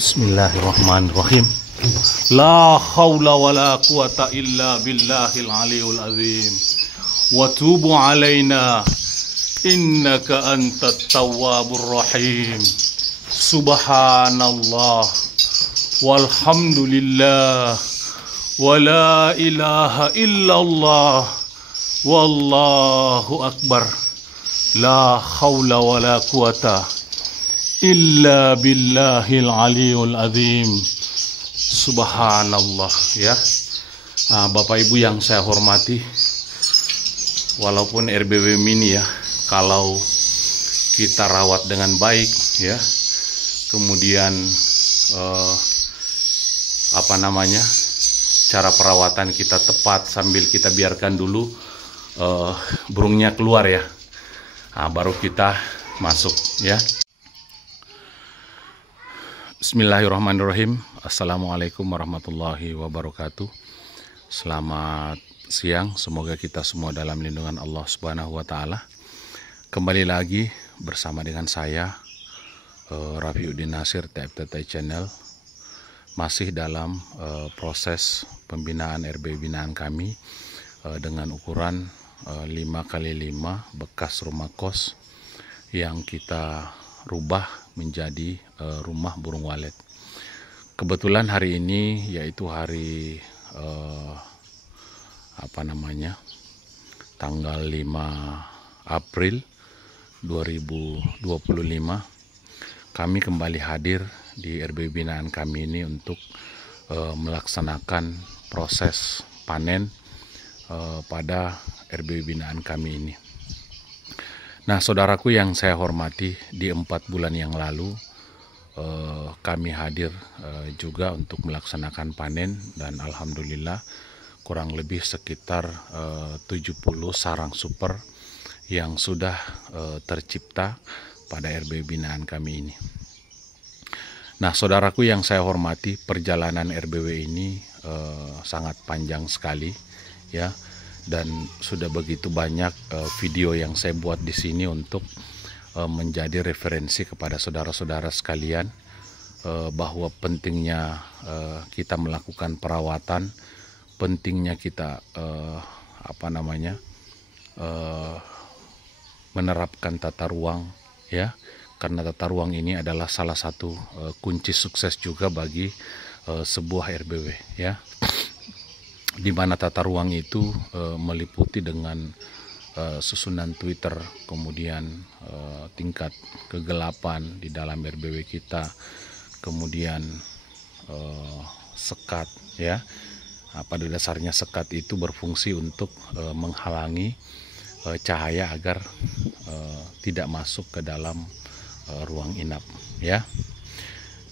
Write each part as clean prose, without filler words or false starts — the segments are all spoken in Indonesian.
Bismillahirrahmanirrahim. La haula wa la quwata illa billahil aliyul azim. Wa tubu alaina innaka antat tawwabur rahim. Subhanallah walhamdulillah wa la ilaha illallah wallahu akbar. La haula wa la quwata illa billahil aliyul azim. Subhanallah ya. Bapak Ibu yang saya hormati, walaupun RBW mini ya, kalau kita rawat dengan baik ya, kemudian cara perawatan kita tepat sambil kita biarkan dulu burungnya keluar ya, baru kita masuk ya. Bismillahirrahmanirrahim. Assalamualaikum warahmatullahi wabarakatuh. Selamat siang, semoga kita semua dalam lindungan Allah Subhanahu wa Ta'ala. Kembali lagi bersama dengan saya Rafiuddin Nasir, TFTT Channel. Masih dalam proses pembinaan RBW binaan kami dengan ukuran 5x5 bekas rumah kos yang kita rubah menjadi rumah burung walet. Kebetulan hari ini yaitu hari tanggal 5 April 2025, kami kembali hadir di RBW binaan kami ini untuk melaksanakan proses panen pada RBW binaan kami ini. Nah, saudaraku yang saya hormati, di 4 bulan yang lalu kami hadir juga untuk melaksanakan panen, dan alhamdulillah kurang lebih sekitar 70 sarang super yang sudah tercipta pada RBW binaan kami ini. Nah, saudaraku yang saya hormati, perjalanan RBW ini sangat panjang sekali ya. Dan sudah begitu banyak video yang saya buat di sini untuk menjadi referensi kepada saudara-saudara sekalian bahwa pentingnya kita melakukan perawatan, pentingnya kita menerapkan tata ruang ya, karena tata ruang ini adalah salah satu kunci sukses juga bagi sebuah RBW ya. Di mana tata ruang itu meliputi dengan susunan Twitter, kemudian tingkat kegelapan di dalam RBW kita, kemudian sekat ya. Pada dasarnya sekat itu berfungsi untuk menghalangi cahaya agar tidak masuk ke dalam ruang inap ya.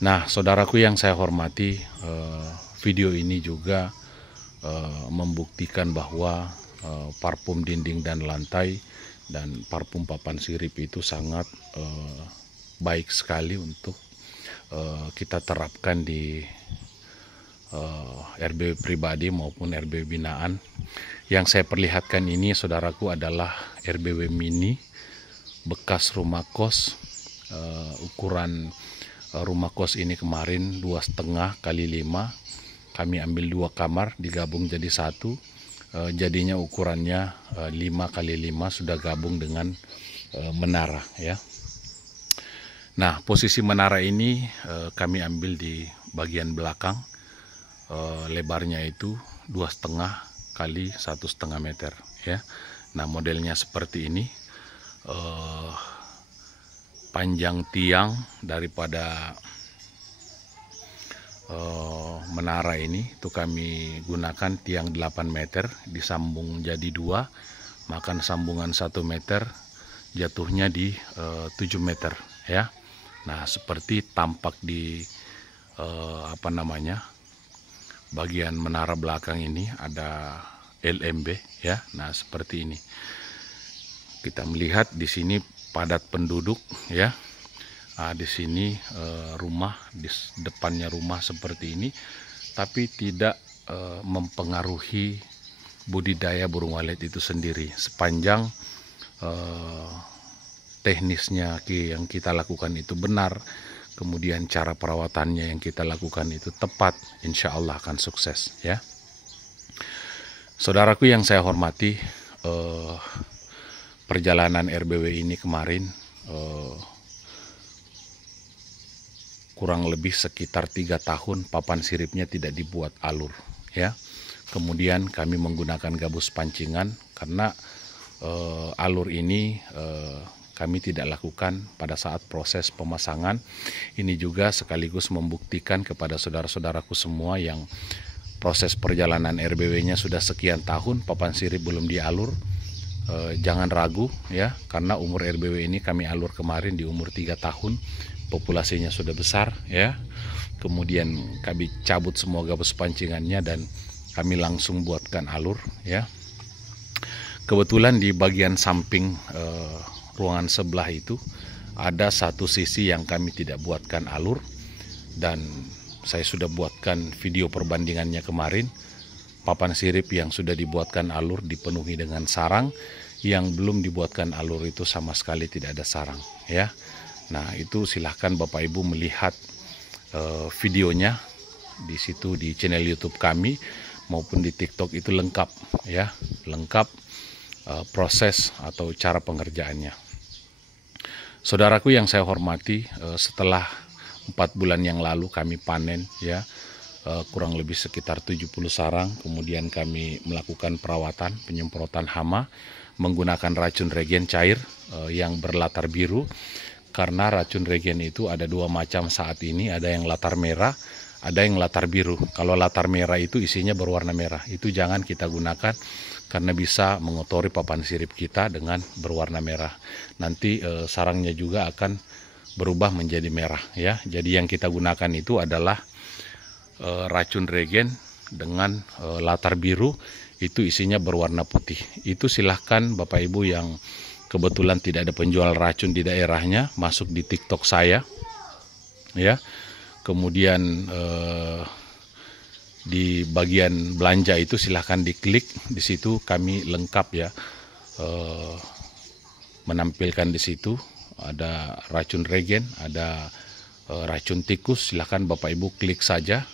Nah, saudaraku yang saya hormati, video ini juga membuktikan bahwa parfum dinding dan lantai dan parfum papan sirip itu sangat baik sekali untuk kita terapkan di RBW pribadi maupun RBW binaan. Yang saya perlihatkan ini, saudaraku, adalah RBW mini bekas rumah kos. Ukuran rumah kos ini kemarin 2,5 x 5. Kami ambil 2 kamar digabung jadi 1, jadinya ukurannya 5 x 5, sudah gabung dengan menara ya. Nah, posisi menara ini kami ambil di bagian belakang, lebarnya itu 2,5 x 1,5 meter ya. Nah, modelnya seperti ini. Panjang tiang daripada menara ini itu kami gunakan tiang 8 meter disambung jadi 2, makan sambungan 1 meter, jatuhnya di 7 meter ya. Nah, seperti tampak di bagian menara belakang ini ada LMB ya. Nah, seperti ini. Kita melihat di sini padat penduduk ya. Di sini rumah, di depannya rumah seperti ini, tapi tidak mempengaruhi budidaya burung walet itu sendiri sepanjang teknisnya yang kita lakukan itu benar, kemudian cara perawatannya yang kita lakukan itu tepat, insya Allah akan sukses ya. Saudaraku yang saya hormati, perjalanan RBW ini kemarin kurang lebih sekitar 3 tahun papan siripnya tidak dibuat alur ya. Kemudian kami menggunakan gabus pancingan karena alur ini kami tidak lakukan pada saat proses pemasangan. Ini juga sekaligus membuktikan kepada saudara-saudaraku semua yang proses perjalanan RBW-nya sudah sekian tahun papan sirip belum dialur. Jangan ragu ya, karena umur RBW ini kami alur kemarin di umur 3 tahun. Populasinya sudah besar ya. Kemudian kami cabut semua gabus pancingannya dan kami langsung buatkan alur ya. Kebetulan di bagian samping ruangan sebelah itu ada satu sisi yang kami tidak buatkan alur, dan saya sudah buatkan video perbandingannya kemarin. Papan sirip yang sudah dibuatkan alur dipenuhi dengan sarang, yang belum dibuatkan alur itu sama sekali tidak ada sarang ya. Nah, itu silahkan Bapak Ibu melihat videonya di situ di channel YouTube kami maupun di TikTok, itu lengkap ya, lengkap proses atau cara pengerjaannya. Saudaraku yang saya hormati, setelah 4 bulan yang lalu kami panen ya, kurang lebih sekitar 70 sarang. Kemudian kami melakukan perawatan penyemprotan hama menggunakan racun regen cair yang berlatar biru. Karena racun regen itu ada 2 macam saat ini, ada yang latar merah, ada yang latar biru. Kalau latar merah itu isinya berwarna merah, itu jangan kita gunakan karena bisa mengotori papan sirip kita dengan berwarna merah. Nanti sarangnya juga akan berubah menjadi merah ya. Jadi yang kita gunakan itu adalah racun regen dengan latar biru, itu isinya berwarna putih. Itu silahkan Bapak Ibu yang kebetulan tidak ada penjual racun di daerahnya, masuk di TikTok saya ya. Kemudian di bagian belanja itu silahkan diklik, di situ kami lengkap ya, menampilkan di situ ada racun regen, ada racun tikus. Silahkan Bapak Ibu klik saja,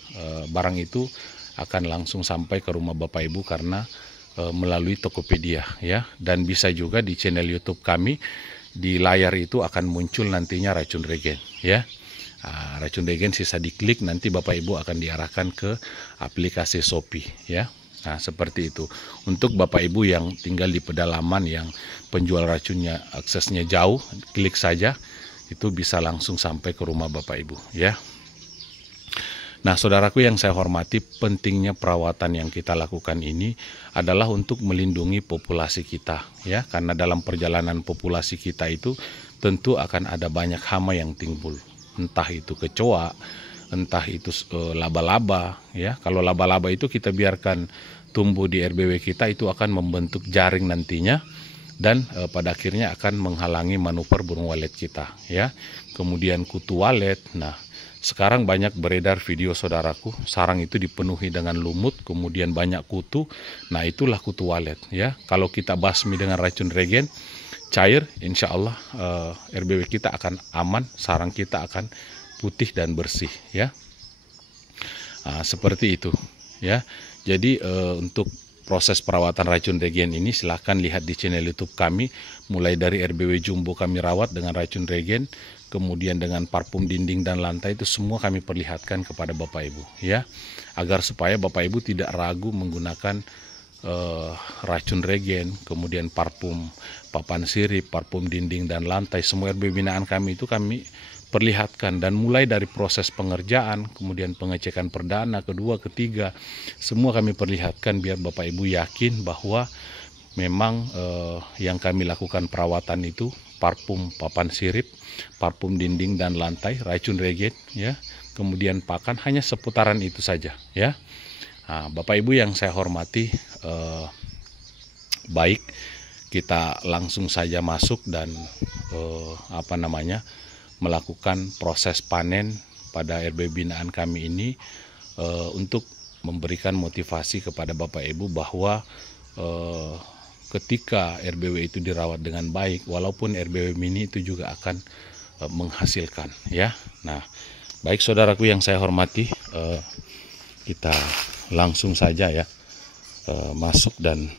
barang itu akan langsung sampai ke rumah Bapak Ibu karena melalui Tokopedia ya. Dan bisa juga di channel YouTube kami, di layar itu akan muncul nantinya racun regen ya. Racun regen sisa diklik, nanti Bapak Ibu akan diarahkan ke aplikasi Shopee ya. Nah, seperti itu. Untuk Bapak Ibu yang tinggal di pedalaman yang penjual racunnya aksesnya jauh, klik saja, itu bisa langsung sampai ke rumah Bapak Ibu ya. Nah, saudaraku yang saya hormati, pentingnya perawatan yang kita lakukan ini adalah untuk melindungi populasi kita ya, karena dalam perjalanan populasi kita itu tentu akan ada banyak hama yang timbul, entah itu kecoa, entah itu laba-laba ya. Kalau laba-laba itu kita biarkan tumbuh di RBW kita, itu akan membentuk jaring nantinya dan pada akhirnya akan menghalangi manuver burung walet kita ya. Kemudian kutu walet. Nah, sekarang banyak beredar video saudaraku, sarang itu dipenuhi dengan lumut, kemudian banyak kutu. Nah, itulah kutu walet ya. Kalau kita basmi dengan racun regen cair, insya Allah RBW kita akan aman, sarang kita akan putih dan bersih ya. Nah, seperti itu ya. Jadi untuk proses perawatan racun regen ini silahkan lihat di channel YouTube kami, mulai dari RBW Jumbo kami rawat dengan racun regen, kemudian dengan parfum dinding dan lantai, itu semua kami perlihatkan kepada Bapak Ibu ya, agar supaya Bapak Ibu tidak ragu menggunakan racun regen, kemudian parfum papan sirip, parfum dinding dan lantai. Semua RBW binaan kami itu kami perlihatkan, dan mulai dari proses pengerjaan, kemudian pengecekan perdana, kedua, ketiga, semua kami perlihatkan biar Bapak Ibu yakin bahwa memang yang kami lakukan perawatan itu parfum papan sirip, parfum dinding dan lantai, racun regen ya, kemudian pakan, hanya seputaran itu saja ya. Nah, Bapak Ibu yang saya hormati, baik kita langsung saja masuk dan melakukan proses panen pada RBW binaan kami ini, untuk memberikan motivasi kepada Bapak Ibu bahwa ketika RBW itu dirawat dengan baik, walaupun RBW mini itu juga akan menghasilkan, ya. Nah, baik saudaraku yang saya hormati, kita langsung saja ya masuk dan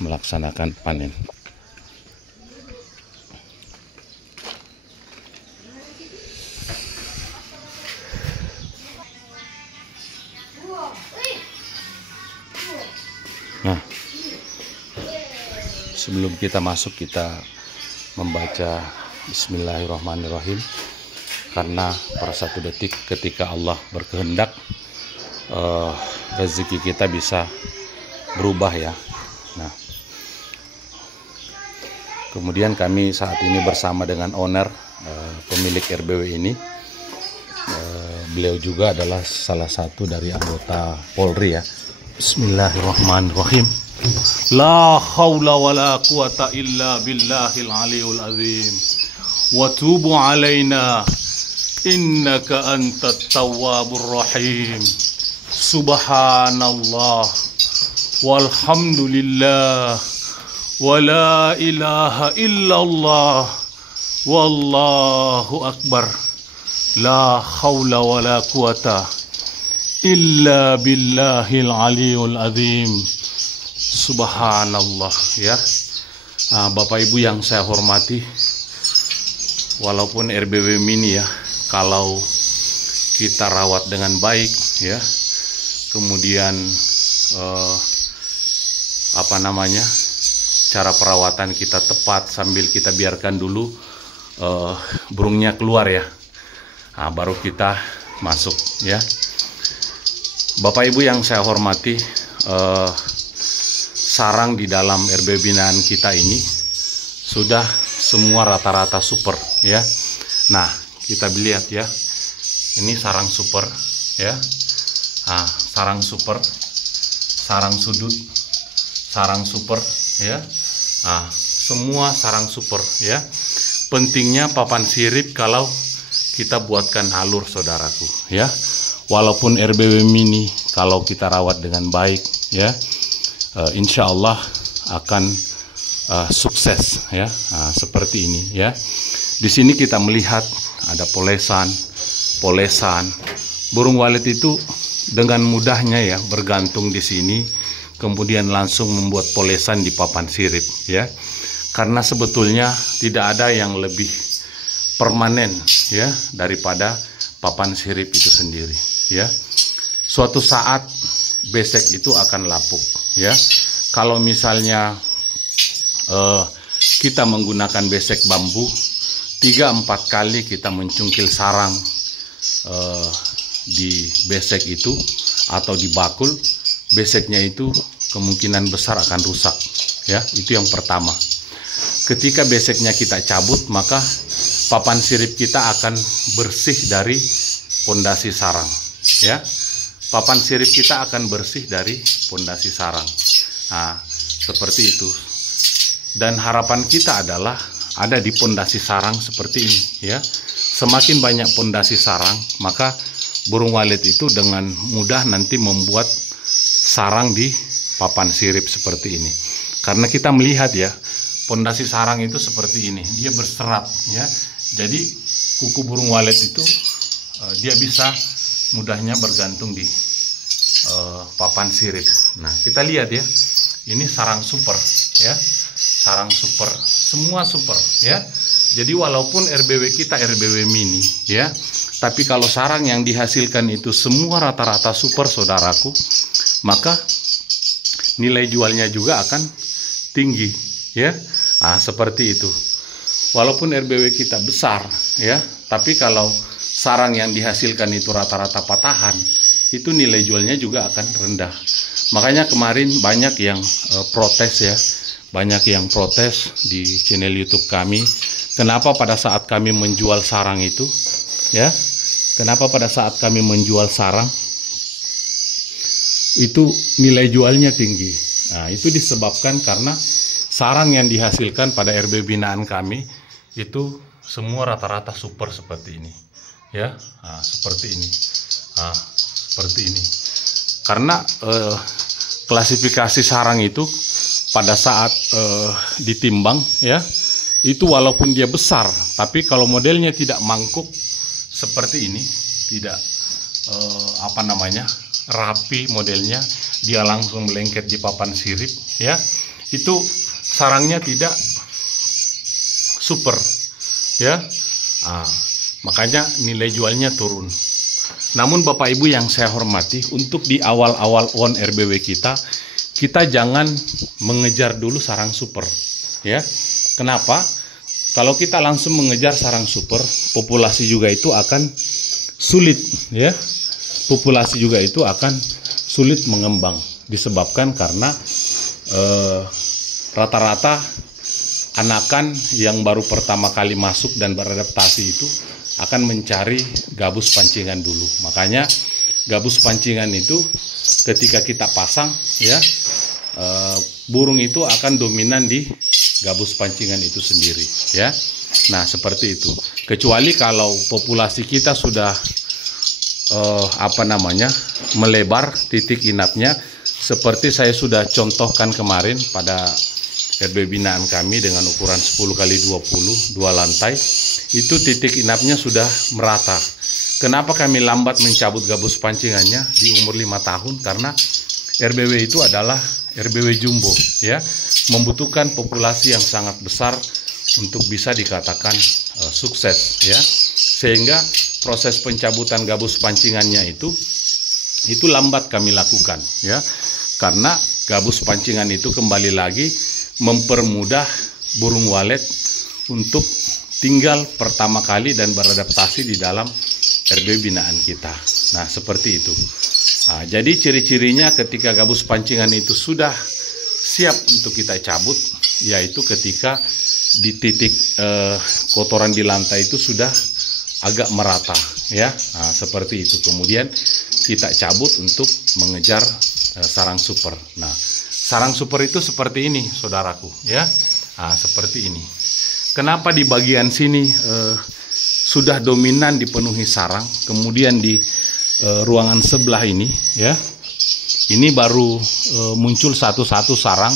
melaksanakan panen. Nah, sebelum kita masuk, kita membaca Bismillahirrahmanirrahim, karena per satu detik ketika Allah berkehendak, rezeki kita bisa berubah ya. Nah, kemudian kami saat ini bersama dengan owner, pemilik RBW ini. Beliau juga adalah salah satu dari anggota Polri ya. Bismillahirrahmanirrahim. La haula wa la quwata illa billahil aliyul azim. Wa tubu alaina innaka antat tawwabur rahim. Subhanallah walhamdulillah wa la ilaha illallah wallahu akbar. La haula wa la quwata illa billahil aliyul azim. Subhanallah ya. Bapak Ibu yang saya hormati, walaupun RBW mini ya, kalau kita rawat dengan baik ya, kemudian cara perawatan kita tepat sambil kita biarkan dulu burungnya keluar ya, baru kita masuk ya. Bapak Ibu yang saya hormati, sarang di dalam RBW binaan kita ini sudah semua rata-rata super ya. Nah, kita lihat ya, ini sarang super ya. Sarang super, sarang sudut, sarang super ya. Semua sarang super ya. Pentingnya papan sirip kalau kita buatkan alur saudaraku ya. Walaupun RBW mini kalau kita rawat dengan baik ya, insya Allah akan sukses ya. Seperti ini ya. Di sini kita melihat ada polesan. Burung walet itu dengan mudahnya ya bergantung di sini, kemudian langsung membuat polesan di papan sirip ya. Karena sebetulnya tidak ada yang lebih permanen ya daripada papan sirip itu sendiri ya. Suatu saat besek itu akan lapuk ya. Kalau misalnya kita menggunakan besek bambu, 3-4 kali kita mencungkil sarang di besek itu atau di bakul, beseknya itu kemungkinan besar akan rusak ya. Itu yang pertama. Ketika beseknya kita cabut, maka papan sirip kita akan bersih dari pondasi sarang ya. Papan sirip kita akan bersih dari pondasi sarang. Seperti itu. Dan harapan kita adalah ada di pondasi sarang seperti ini ya. Semakin banyak pondasi sarang, maka burung walet itu dengan mudah nanti membuat sarang di papan sirip seperti ini. Karena kita melihat ya, pondasi sarang itu seperti ini, dia berserat ya. Jadi kuku burung walet itu dia bisa mudahnya bergantung di papan sirip. Nah, kita lihat ya, ini sarang super ya, sarang super, semua super ya. Jadi walaupun RBW kita RBW mini ya, tapi kalau sarang yang dihasilkan itu semua rata-rata super saudaraku, maka nilai jualnya juga akan tinggi ya. Seperti itu. Walaupun RBW kita besar ya, tapi kalau sarang yang dihasilkan itu rata-rata patahan, itu nilai jualnya juga akan rendah. Makanya kemarin banyak yang protes ya, banyak yang protes di channel YouTube kami. Kenapa pada saat kami menjual sarang itu ya, kenapa pada saat kami menjual sarang itu nilai jualnya tinggi? Itu disebabkan karena sarang yang dihasilkan pada RBW binaan kami itu semua rata-rata super seperti ini ya. Seperti ini, seperti ini. Karena klasifikasi sarang itu pada saat ditimbang ya, itu walaupun dia besar, tapi kalau modelnya tidak mangkuk seperti ini, tidak rapi modelnya, dia langsung melengket di papan sirip, ya, itu sarangnya tidak super, ya. Makanya nilai jualnya turun. Namun Bapak Ibu yang saya hormati, untuk di awal-awal on RBW kita jangan mengejar dulu sarang super, ya. Kenapa? Kalau kita langsung mengejar sarang super, populasi juga itu akan sulit, ya. Populasi juga itu akan sulit mengembang, disebabkan karena rata-rata anakan yang baru pertama kali masuk dan beradaptasi itu akan mencari gabus pancingan dulu. Makanya gabus pancingan itu ketika kita pasang, ya, burung itu akan dominan di gabus pancingan itu sendiri, ya. Nah, seperti itu. Kecuali kalau populasi kita sudah melebar titik inapnya, seperti saya sudah contohkan kemarin pada RB binaan kami dengan ukuran 10x20 2 lantai, itu titik inapnya sudah merata. Kenapa kami lambat mencabut gabus pancingannya di umur 5 tahun? Karena RBW itu adalah RBW jumbo, ya, membutuhkan populasi yang sangat besar untuk bisa dikatakan sukses, ya. Sehingga proses pencabutan gabus pancingannya itu lambat kami lakukan, ya. Karena gabus pancingan itu kembali lagi mempermudah burung walet untuk tinggal pertama kali dan beradaptasi di dalam RB binaan kita. Nah, seperti itu. Jadi ciri-cirinya ketika gabus pancingan itu sudah siap untuk kita cabut, yaitu ketika di titik kotoran di lantai itu sudah agak merata, ya. Nah, seperti itu. Kemudian kita cabut untuk mengejar sarang super. Nah, sarang super itu seperti ini, saudaraku, ya. Nah, seperti ini. Kenapa di bagian sini sudah dominan dipenuhi sarang, kemudian di ruangan sebelah ini, ya, ini baru muncul satu-satu sarang,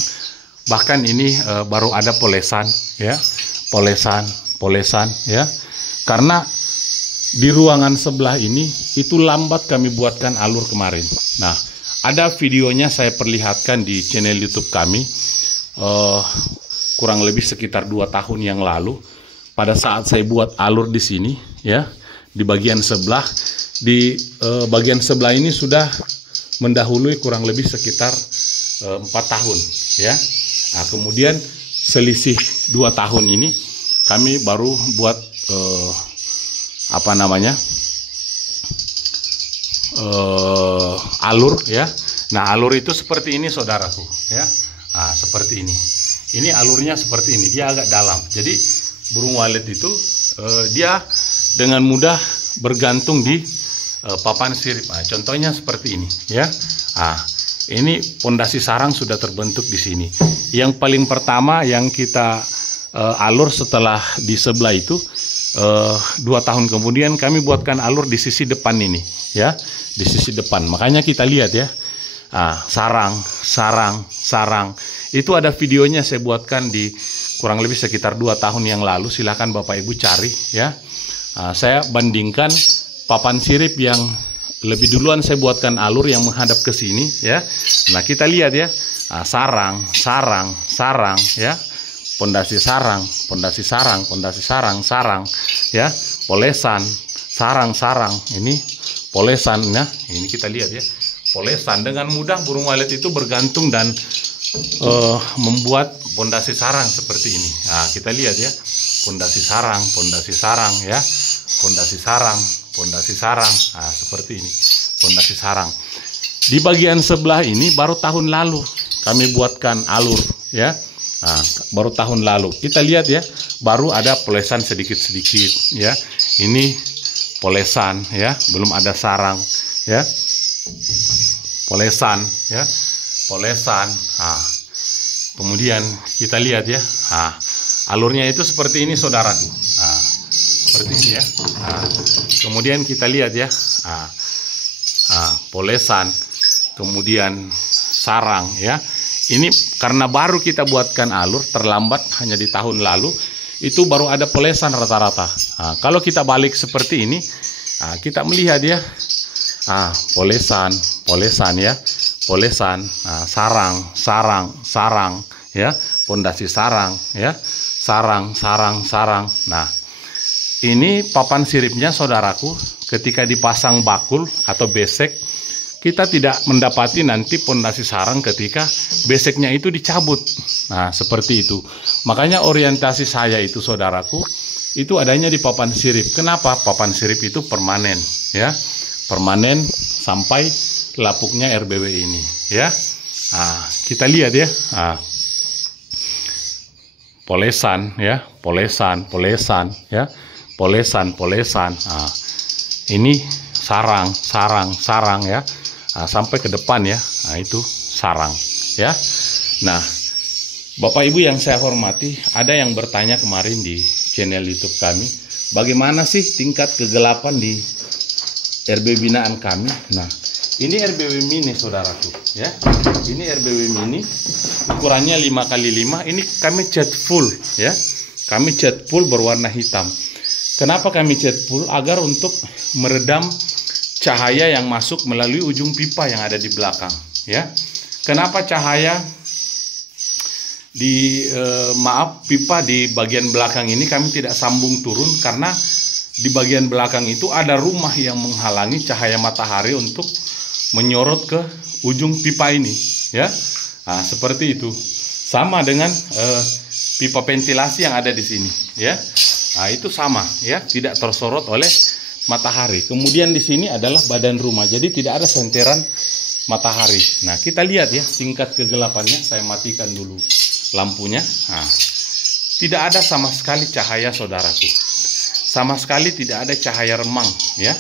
bahkan ini baru ada polesan, ya, polesan, ya, karena di ruangan sebelah ini itu lambat kami buatkan alur kemarin. Nah, ada videonya saya perlihatkan di channel YouTube kami, kurang lebih sekitar 2 tahun yang lalu. Pada saat saya buat alur di sini, ya, di bagian sebelah, bagian sebelah ini sudah mendahului kurang lebih sekitar 4 tahun, ya. Nah, kemudian selisih 2 tahun ini kami baru buat alur, ya. Nah, alur itu seperti ini, saudaraku, ya. Nah, seperti ini. Ini alurnya seperti ini, dia agak dalam. Jadi burung walet itu dia dengan mudah bergantung di papan sirip. Nah, contohnya seperti ini, ya. Nah, ini pondasi sarang sudah terbentuk di sini. Yang paling pertama yang kita alur setelah di sebelah itu, 2 tahun kemudian kami buatkan alur di sisi depan ini, ya, di sisi depan. Makanya kita lihat, ya, sarang. Itu ada videonya saya buatkan di kurang lebih sekitar 2 tahun yang lalu. Silahkan Bapak Ibu cari, ya. Saya bandingkan papan sirip yang lebih duluan saya buatkan alur yang menghadap ke sini, ya. Nah, kita lihat, ya, sarang, ya. Pondasi sarang, ya, polesan, sarang, ini polesan, ya. Ini kita lihat, ya, polesan. Dengan mudah burung walet itu bergantung dan membuat pondasi sarang seperti ini. Nah, kita lihat, ya, pondasi sarang, ya, pondasi sarang. Nah, seperti ini, pondasi sarang. Di bagian sebelah ini baru tahun lalu kami buatkan alur, ya. Nah, baru tahun lalu. Kita lihat, ya, baru ada polesan sedikit-sedikit, ya. Ini polesan, ya, belum ada sarang, ya. Polesan, ya. Polesan. Nah, kemudian kita lihat, ya. Nah, alurnya itu seperti ini, saudaraku. Nah, seperti ini, ya. Nah, kemudian kita lihat, ya. Nah, polesan, kemudian sarang, ya. Ini karena baru kita buatkan alur, terlambat hanya di tahun lalu. itu baru ada polesan rata-rata. Nah, kalau kita balik seperti ini, kita melihat ya, polesan ya, polesan, sarang ya, pondasi sarang ya, sarang. Nah, ini papan siripnya saudaraku, ketika dipasang bakul atau besek, kita tidak mendapati nanti pondasi sarang ketika beseknya itu dicabut. Nah, seperti itu. Makanya orientasi saya itu saudaraku, itu adanya di papan sirip. Kenapa? Papan sirip itu permanen ya. Permanen sampai lapuknya RBW ini ya. Kita lihat ya. Polesan ya, polesan ya. Polesan. Ini sarang ya. Sampai ke depan ya. Nah, itu sarang ya. Nah, Bapak Ibu yang saya hormati, ada yang bertanya kemarin di channel YouTube kami, bagaimana sih tingkat kegelapan di RBW binaan kami? Nah, ini RBW mini saudaraku ya. Ini RBW mini, ukurannya 5x5. Ini kami cat full ya. Kami cat full berwarna hitam. Kenapa kami cat full? Agar untuk meredam cahaya yang masuk melalui ujung pipa yang ada di belakang ya. Kenapa cahaya pipa di bagian belakang ini kami tidak sambung turun? Karena di bagian belakang itu ada rumah yang menghalangi cahaya matahari untuk menyorot ke ujung pipa ini ya. Nah, seperti itu. Sama dengan pipa ventilasi yang ada di sini ya. Nah, itu sama ya, tidak tersorot oleh matahari. Kemudian di sini adalah badan rumah, jadi tidak ada senteran matahari. Nah, kita lihat ya tingkat kegelapannya. Saya matikan dulu lampunya. Nah, tidak ada sama sekali cahaya saudaraku. Sama sekali tidak ada cahaya remang ya.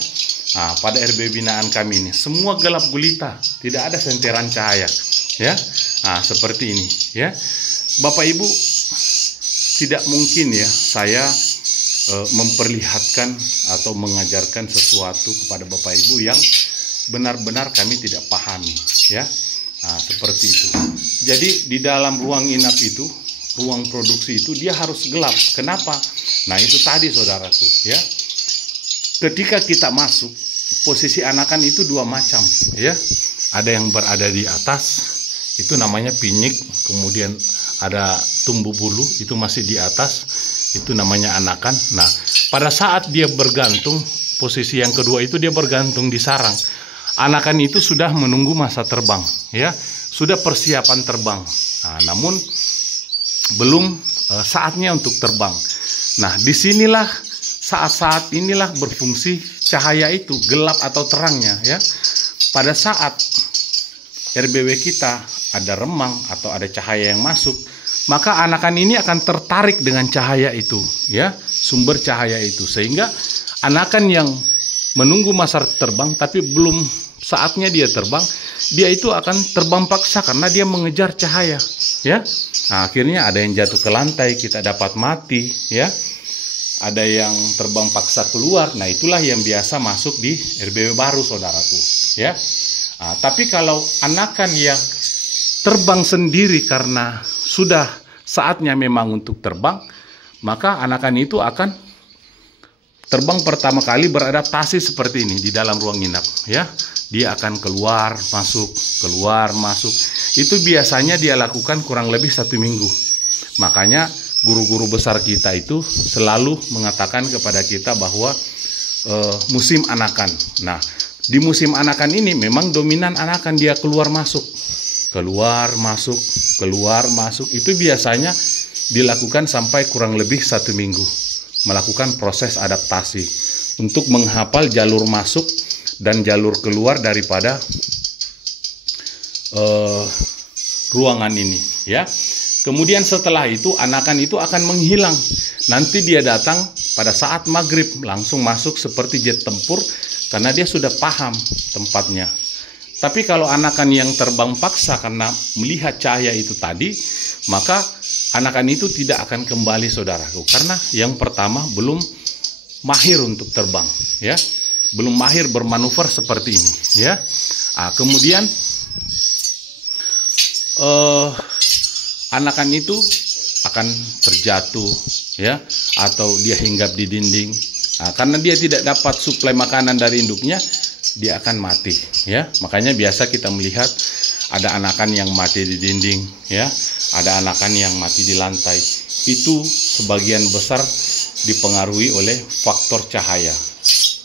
Nah, pada RBW binaan kami ini semua gelap gulita, tidak ada senteran cahaya ya. Nah, seperti ini ya. Bapak Ibu, tidak mungkin ya saya memperlihatkan atau mengajarkan sesuatu kepada Bapak Ibu yang benar-benar kami tidak pahami ya. Nah, seperti itu. Jadi di dalam ruang inap itu, ruang produksi itu dia harus gelap. Kenapa? Nah, itu tadi saudaraku ya. Ketika kita masuk, posisi anakan itu dua macam ya. Ada yang berada di atas, itu namanya pinyik. Kemudian ada tumbuh bulu, itu masih di atas, itu namanya anakan. Nah, pada saat dia bergantung, posisi yang kedua itu dia bergantung di sarang. Anakan itu sudah menunggu masa terbang ya, sudah persiapan terbang. Nah, namun belum saatnya untuk terbang. Nah, disinilah saat-saat inilah berfungsi cahaya itu, gelap atau terangnya ya. Pada saat RBW kita ada remang atau ada cahaya yang masuk, maka anakan ini akan tertarik dengan cahaya itu ya, sumber cahaya itu, sehingga anakan yang menunggu masa terbang tapi belum saatnya dia terbang, dia itu akan terbang paksa karena dia mengejar cahaya ya. Nah, akhirnya ada yang jatuh ke lantai, kita dapat mati ya. Ada yang terbang paksa keluar. Nah, itulah yang biasa masuk di RBW baru saudaraku ya. Nah, tapi kalau anakan yang terbang sendiri karena sudah saatnya memang untuk terbang, maka anakan itu akan terbang pertama kali beradaptasi seperti ini di dalam ruang inap ya. Dia akan keluar masuk. Itu biasanya dia lakukan kurang lebih 1 minggu. Makanya guru-guru besar kita itu selalu mengatakan kepada kita bahwa musim anakan. Nah, di musim anakan ini memang dominan anakan, dia keluar masuk. Itu biasanya dilakukan sampai kurang lebih 1 minggu. Melakukan proses adaptasi untuk menghafal jalur masuk dan jalur keluar daripada ruangan ini ya. Kemudian setelah itu anakan itu akan menghilang. Nanti dia datang pada saat maghrib, langsung masuk seperti jet tempur karena dia sudah paham tempatnya. Tapi kalau anakan yang terbang paksa karena melihat cahaya itu tadi, maka anakan itu tidak akan kembali saudaraku, karena yang pertama belum mahir untuk terbang ya, belum mahir bermanuver seperti ini ya. Kemudian anakan itu akan terjatuh, ya, atau dia hinggap di dinding. Nah, karena dia tidak dapat suplai makanan dari induknya, dia akan mati, ya. Makanya biasa kita melihat ada anakan yang mati di dinding, ya, ada anakan yang mati di lantai. Itu sebagian besar dipengaruhi oleh faktor cahaya.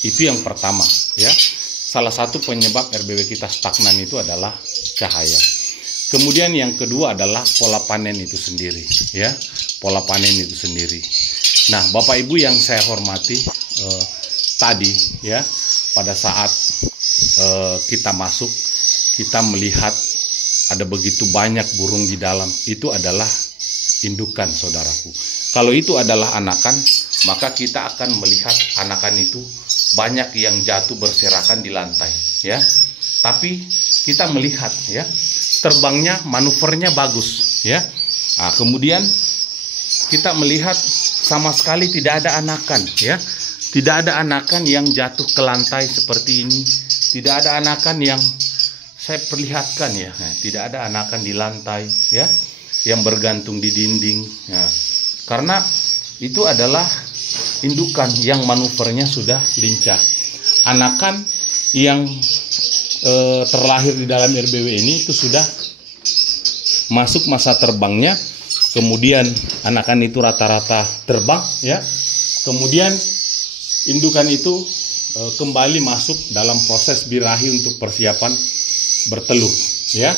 Itu yang pertama, ya. Salah satu penyebab RBW kita stagnan itu adalah cahaya. Kemudian yang kedua adalah pola panen itu sendiri, ya. Pola panen itu sendiri. Nah, Bapak Ibu yang saya hormati, tadi, ya, pada saat kita masuk, kita melihat ada begitu banyak burung di dalam. Itu adalah indukan, saudaraku. Kalau itu adalah anakan, maka kita akan melihat anakan itu banyak yang jatuh berserakan di lantai, ya. Tapi kita melihat, ya, terbangnya, manuvernya bagus, ya. Nah, kemudian kita melihat sama sekali tidak ada anakan, ya. Tidak ada anakan yang jatuh ke lantai seperti ini. Tidak ada anakan yang saya perlihatkan, ya. Nah, tidak ada anakan di lantai, ya, yang bergantung di dinding. Nah, karena itu adalah indukan yang manuvernya sudah lincah. Anakan yang terlahir di dalam RBW ini itu sudah masuk masa terbangnya. Kemudian anakan itu rata-rata terbang, ya. Kemudian indukan itu kembali masuk dalam proses birahi untuk persiapan bertelur, ya.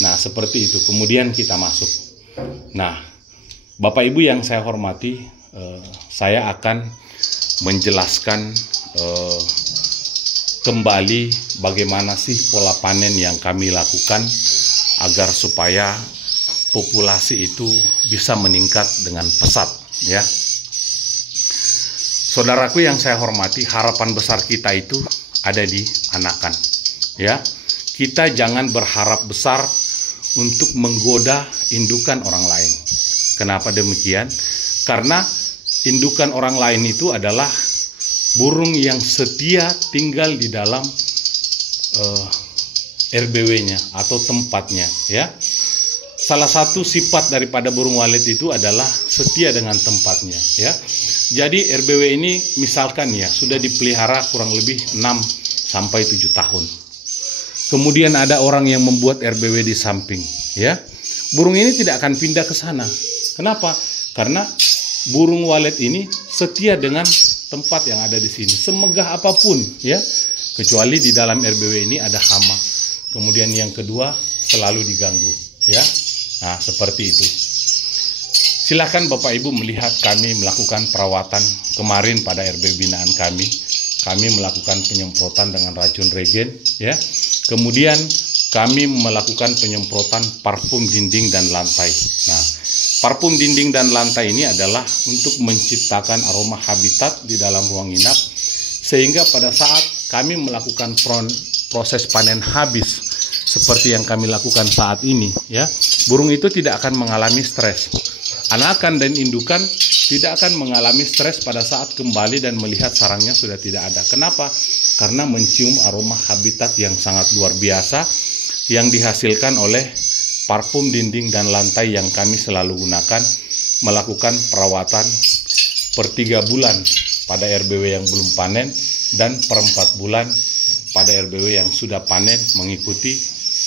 Nah, seperti itu. Kemudian kita masuk. Nah, Bapak Ibu yang saya hormati, saya akan menjelaskan kembali bagaimana sih pola panen yang kami lakukan agar supaya populasi itu bisa meningkat dengan pesat, ya. Saudaraku yang saya hormati, harapan besar kita itu ada di anakan, ya. Kita jangan berharap besar untuk menggoda indukan orang lain. Kenapa demikian? Karena indukan orang lain itu adalah burung yang setia tinggal di dalam RBW-nya atau tempatnya, ya. Salah satu sifat daripada burung walet itu adalah setia dengan tempatnya, ya. Jadi RBW ini misalkan, ya, sudah dipelihara kurang lebih 6 sampai 7 tahun. Kemudian ada orang yang membuat RBW di samping, ya. Burung ini tidak akan pindah ke sana. Kenapa? Karena burung walet ini setia dengan tempat yang ada di sini. Semegah apapun, ya. Kecuali di dalam RBW ini ada hama. Kemudian yang kedua selalu diganggu, ya. Nah, seperti itu. Silakan Bapak Ibu melihat kami melakukan perawatan kemarin pada RBW binaan kami. Kami melakukan penyemprotan dengan racun regen, ya. Kemudian kami melakukan penyemprotan parfum dinding dan lantai. Nah, parfum dinding dan lantai ini adalah untuk menciptakan aroma habitat di dalam ruang inap, sehingga pada saat kami melakukan proses panen habis seperti yang kami lakukan saat ini, ya, burung itu tidak akan mengalami stres. Anakan dan indukan tidak akan mengalami stres pada saat kembali dan melihat sarangnya sudah tidak ada. Kenapa? Karena mencium aroma habitat yang sangat luar biasa yang dihasilkan oleh parfum dinding dan lantai yang kami selalu gunakan melakukan perawatan per 3 bulan pada RBW yang belum panen dan per 4 bulan pada RBW yang sudah panen, mengikuti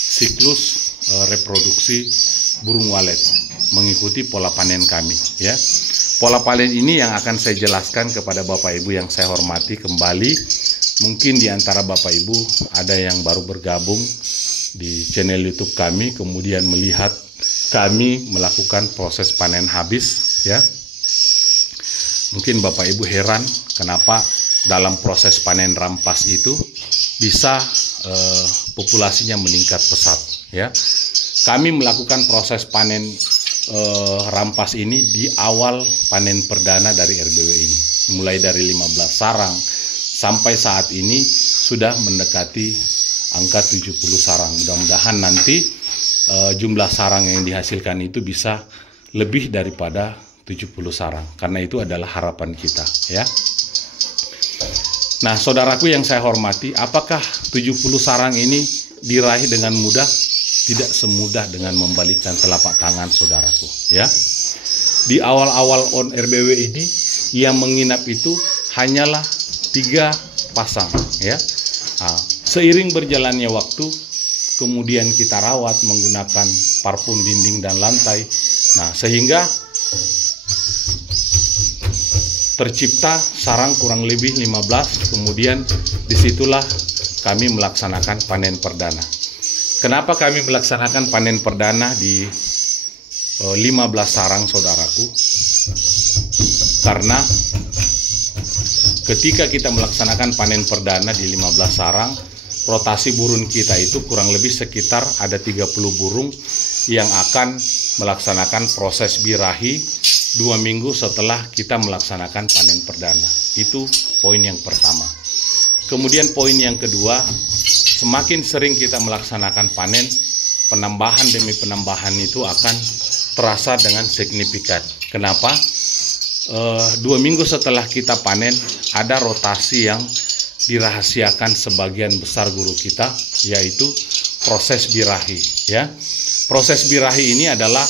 siklus reproduksi burung walet, mengikuti pola panen kami, ya. Pola panen ini yang akan saya jelaskan kepada Bapak Ibu yang saya hormati kembali. Mungkin di antara Bapak Ibu ada yang baru bergabung di channel YouTube kami, kemudian melihat kami melakukan proses panen habis, ya. Mungkin Bapak Ibu heran kenapa dalam proses panen rampas itu bisa populasinya meningkat pesat, ya. Kami melakukan proses panen rampas ini di awal panen perdana dari RBW ini, mulai dari 15 sarang sampai saat ini sudah mendekati angka 70 sarang. Mudah-mudahan nanti jumlah sarang yang dihasilkan itu bisa lebih daripada 70 sarang, karena itu adalah harapan kita, ya. Nah, saudaraku yang saya hormati, apakah 70 sarang ini diraih dengan mudah? Tidak semudah dengan membalikkan telapak tangan, saudaraku, ya. di awal-awal on RBW ini yang menginap itu hanyalah 3 pasang ya. Seiring berjalannya waktu, kemudian kita rawat menggunakan parfum dinding dan lantai. Nah, sehingga tercipta sarang kurang lebih 15, kemudian disitulah kami melaksanakan panen perdana. Kenapa kami melaksanakan panen perdana di 15 sarang, saudaraku? Karena ketika kita melaksanakan panen perdana di 15 sarang, rotasi burung kita itu kurang lebih sekitar ada 30 burung yang akan melaksanakan proses birahi 2 minggu setelah kita melaksanakan panen perdana. Itu poin yang pertama. Kemudian poin yang kedua, semakin sering kita melaksanakan panen, penambahan demi penambahan itu akan terasa dengan signifikan. Kenapa? 2 minggu setelah kita panen, ada rotasi yang dirahasiakan sebagian besar guru kita, yaitu proses birahi ya. Proses birahi ini adalah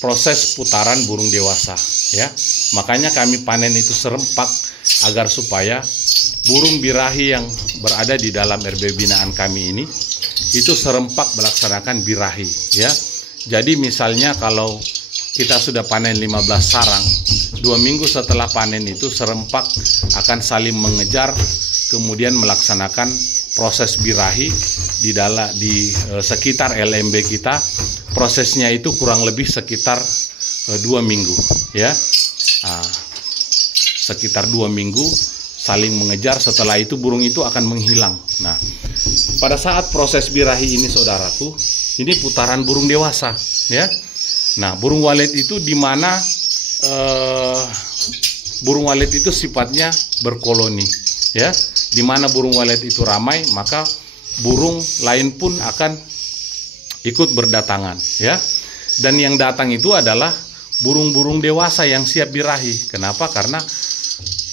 proses putaran burung dewasa ya. Makanya kami panen itu serempak agar supaya burung birahi yang berada di dalam RBW binaan kami ini itu serempak melaksanakan birahi ya. Jadi misalnya kalau kita sudah panen 15 sarang, 2 minggu setelah panen itu serempak akan saling mengejar, kemudian melaksanakan proses birahi di sekitar LMB kita. Prosesnya itu kurang lebih sekitar 2 minggu ya. Sekitar 2 minggu saling mengejar, setelah itu burung itu akan menghilang. Nah, pada saat proses birahi ini, saudaraku, ini putaran burung dewasa ya. Nah, burung walet itu di mana burung walet itu sifatnya berkoloni ya. Di mana burung walet itu ramai, maka burung lain pun akan ikut berdatangan ya. Dan yang datang itu adalah burung-burung dewasa yang siap birahi. Kenapa? Karena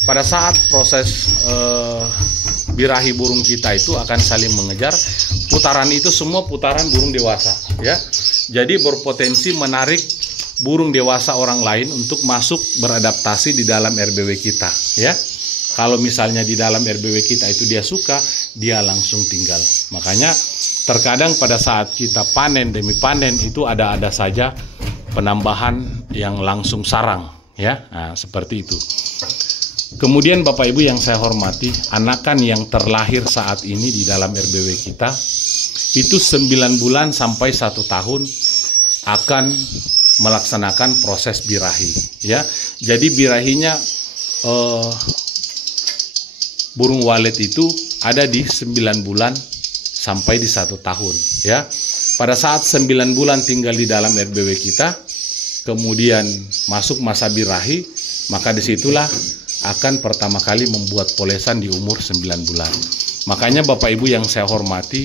pada saat proses birahi burung kita itu akan saling mengejar, putaran itu semua putaran burung dewasa ya. Jadi berpotensi menarik burung dewasa orang lain untuk masuk beradaptasi di dalam RBW kita ya. Kalau misalnya di dalam RBW kita itu dia suka, dia langsung tinggal. Makanya terkadang pada saat kita panen demi panen itu ada saja penambahan yang langsung sarang ya. Nah, seperti itu. Kemudian Bapak Ibu yang saya hormati, anakan yang terlahir saat ini di dalam RBW kita itu 9 bulan sampai 1 tahun akan melaksanakan proses birahi ya. Jadi birahinya burung walet itu ada di 9 bulan sampai di 1 tahun ya. Pada saat 9 bulan tinggal di dalam RBW kita, kemudian masuk masa birahi, maka disitulah akan pertama kali membuat polesan di umur 9 bulan. Makanya Bapak Ibu yang saya hormati,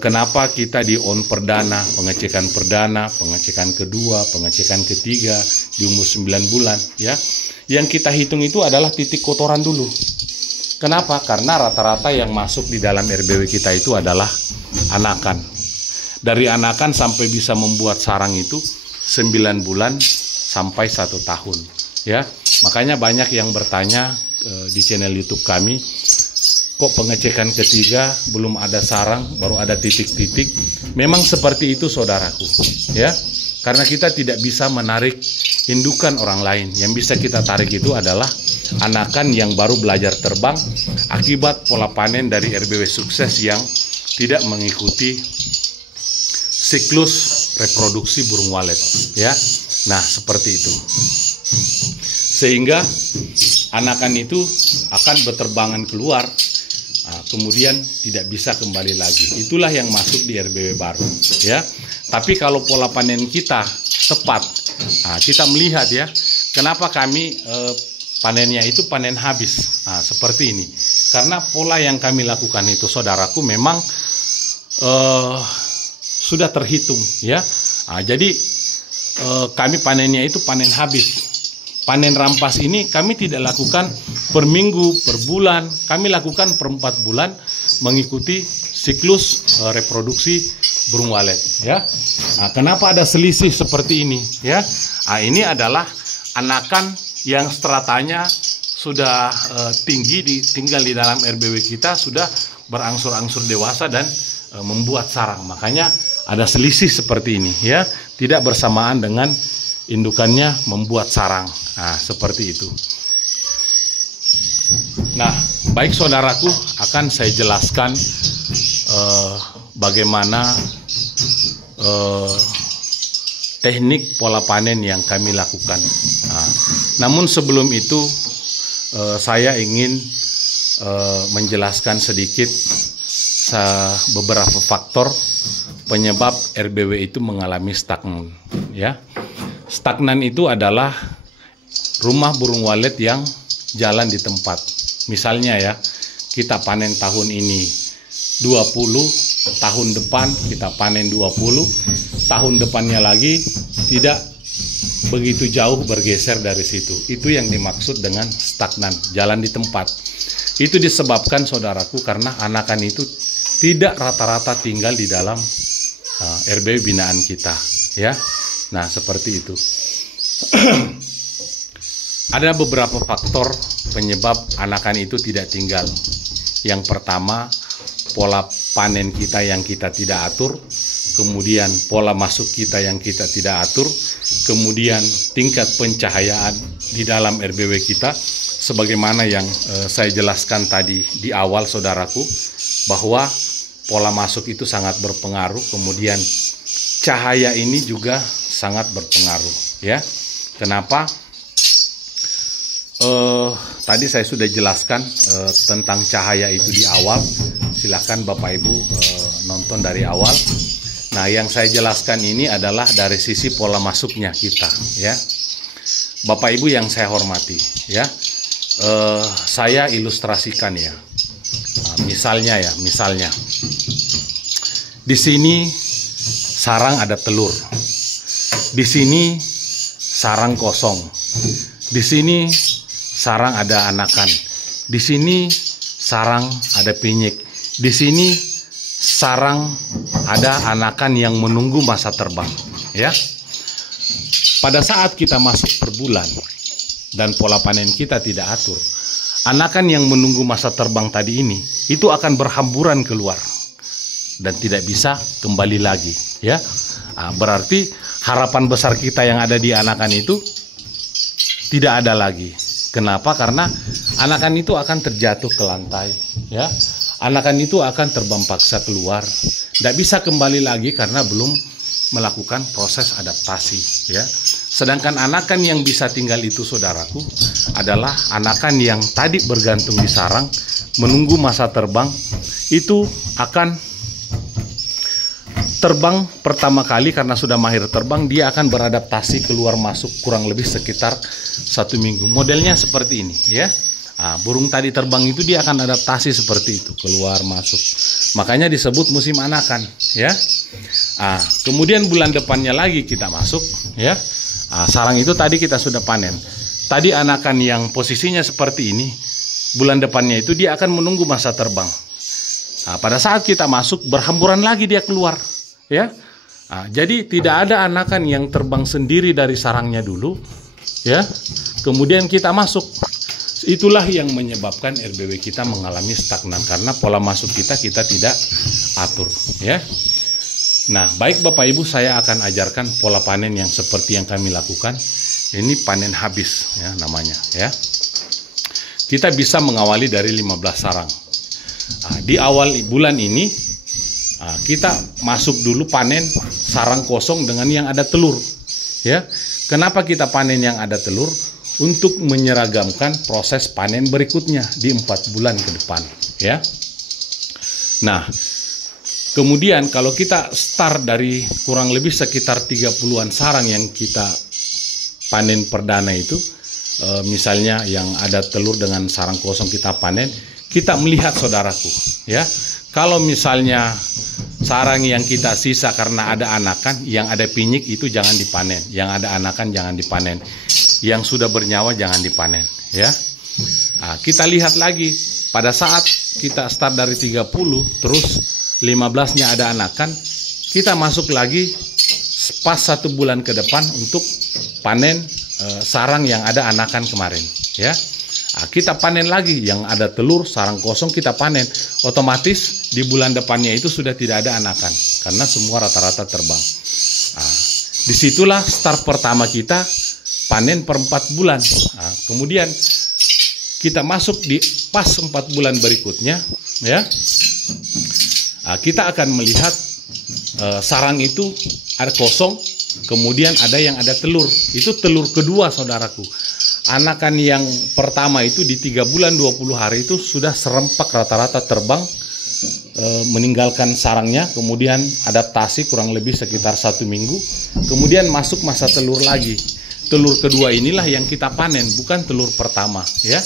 kenapa kita di on perdana, pengecekan perdana, pengecekan kedua, pengecekan ketiga di umur 9 bulan ya. Yang kita hitung itu adalah titik kotoran dulu. Kenapa? Karena rata-rata yang masuk di dalam RBW kita itu adalah anakan. Dari anakan sampai bisa membuat sarang itu 9 bulan sampai 1 tahun ya. Makanya banyak yang bertanya di channel YouTube kami, kok pengecekan ketiga belum ada sarang, baru ada titik-titik. Memang seperti itu, saudaraku ya. Karena kita tidak bisa menarik indukan orang lain. Yang bisa kita tarik itu adalah anakan yang baru belajar terbang akibat pola panen dari RBW sukses yang tidak mengikuti siklus reproduksi burung walet ya. Nah, seperti itu. Sehingga anakan itu akan berterbangan keluar, kemudian tidak bisa kembali lagi. Itulah yang masuk di RBW baru ya. Tapi kalau pola panen kita tepat, kita melihat ya, kenapa kami panennya itu panen habis seperti ini. Karena pola yang kami lakukan itu, saudaraku, memang sudah terhitung ya. Jadi kami panennya itu panen habis. Panen rampas ini kami tidak lakukan per minggu, per bulan. Kami lakukan per 4 bulan mengikuti siklus reproduksi burung walet ya. Nah, kenapa ada selisih seperti ini ya? Ini adalah anakan yang stratanya sudah tinggi, tinggal di dalam RBW kita, sudah berangsur-angsur dewasa dan membuat sarang. Makanya ada selisih seperti ini ya, tidak bersamaan dengan indukannya membuat sarang. Nah, seperti itu. Nah, baik saudaraku, akan saya jelaskan bagaimana teknik pola panen yang kami lakukan. Nah, namun sebelum itu saya ingin menjelaskan sedikit beberapa faktor penyebab RBW itu mengalami stagnan. Ya, stagnan itu adalah rumah burung walet yang jalan di tempat. Misalnya ya, kita panen tahun ini 20, tahun depan kita panen 20, tahun depannya lagi tidak begitu jauh bergeser dari situ. Itu yang dimaksud dengan stagnan, jalan di tempat. Itu disebabkan saudaraku karena anakan itu tidak rata-rata tinggal di dalam RBW binaan kita ya. Nah, seperti itu. Ada beberapa faktor penyebab anakan itu tidak tinggal. Yang pertama, pola panen kita yang kita tidak atur, kemudian pola masuk kita yang kita tidak atur, kemudian tingkat pencahayaan di dalam RBW kita, sebagaimana yang saya jelaskan tadi di awal saudaraku, bahwa pola masuk itu sangat berpengaruh, kemudian cahaya ini juga sangat berpengaruh ya. Kenapa? Tadi saya sudah jelaskan tentang cahaya itu di awal. Silahkan Bapak Ibu nonton dari awal. Nah, yang saya jelaskan ini adalah dari sisi pola masuknya kita ya. Bapak Ibu yang saya hormati ya, saya ilustrasikan ya. Misalnya di sini sarang ada telur, di sini sarang kosong, di sini sarang ada anakan, di sini sarang ada pinyik, di sini sarang ada anakan yang menunggu masa terbang ya. Pada saat kita masuk per bulan dan pola panen kita tidak atur, anakan yang menunggu masa terbang tadi ini itu akan berhamburan keluar dan tidak bisa kembali lagi ya. Berarti harapan besar kita yang ada di anakan itu tidak ada lagi. Kenapa? Karena anakan itu akan terjatuh ke lantai ya. Anakan itu akan terbang paksa keluar, tidak bisa kembali lagi karena belum melakukan proses adaptasi ya. Sedangkan anakan yang bisa tinggal itu saudaraku adalah anakan yang tadi bergantung di sarang menunggu masa terbang, itu akan terbang pertama kali karena sudah mahir terbang, dia akan beradaptasi keluar masuk kurang lebih sekitar 1 minggu. Modelnya seperti ini ya. Burung tadi terbang itu dia akan adaptasi seperti itu, keluar masuk. Makanya disebut musim anakan ya. Kemudian bulan depannya lagi kita masuk ya. Sarang itu tadi kita sudah panen. Tadi anakan yang posisinya seperti ini, bulan depannya itu dia akan menunggu masa terbang. Pada saat kita masuk berhamburan lagi dia keluar ya. Jadi tidak ada anakan yang terbang sendiri dari sarangnya dulu ya. Kemudian kita masuk. Itulah yang menyebabkan RBW kita mengalami stagnan karena pola masuk kita tidak atur ya. Nah, baik Bapak Ibu, saya akan ajarkan pola panen yang seperti yang kami lakukan. Ini panen habis ya namanya ya. Kita bisa mengawali dari 15 sarang. Di awal bulan ini kita masuk dulu panen sarang kosong dengan yang ada telur ya. Kenapa kita panen yang ada telur? Untuk menyeragamkan proses panen berikutnya di 4 bulan ke depan ya. Nah, kemudian kalau kita start dari kurang lebih sekitar 30-an sarang yang kita panen perdana itu, misalnya yang ada telur dengan sarang kosong kita panen, kita melihat saudaraku ya. Kalau misalnya sarang yang kita sisa karena ada anakan, yang ada pinyik itu jangan dipanen, yang ada anakan jangan dipanen, yang sudah bernyawa jangan dipanen ya. Kita lihat lagi pada saat kita start dari 30 terus 15-nya ada anakan, kita masuk lagi pas 1 bulan ke depan untuk panen sarang yang ada anakan kemarin, ya. Nah, kita panen lagi yang ada telur, sarang kosong kita panen. Otomatis di bulan depannya itu sudah tidak ada anakan karena semua rata-rata terbang. Nah, disitulah start pertama kita panen per 4 bulan. Nah, kemudian kita masuk di pas 4 bulan berikutnya, ya. Nah, kita akan melihat sarang itu ada kosong, kemudian ada yang ada telur. Itu telur kedua, saudaraku. Anakan yang pertama itu di 3 bulan 20 hari itu sudah serempak rata-rata terbang, meninggalkan sarangnya, kemudian adaptasi kurang lebih sekitar 1 minggu, kemudian masuk masa telur lagi. Telur kedua inilah yang kita panen, bukan telur pertama, ya.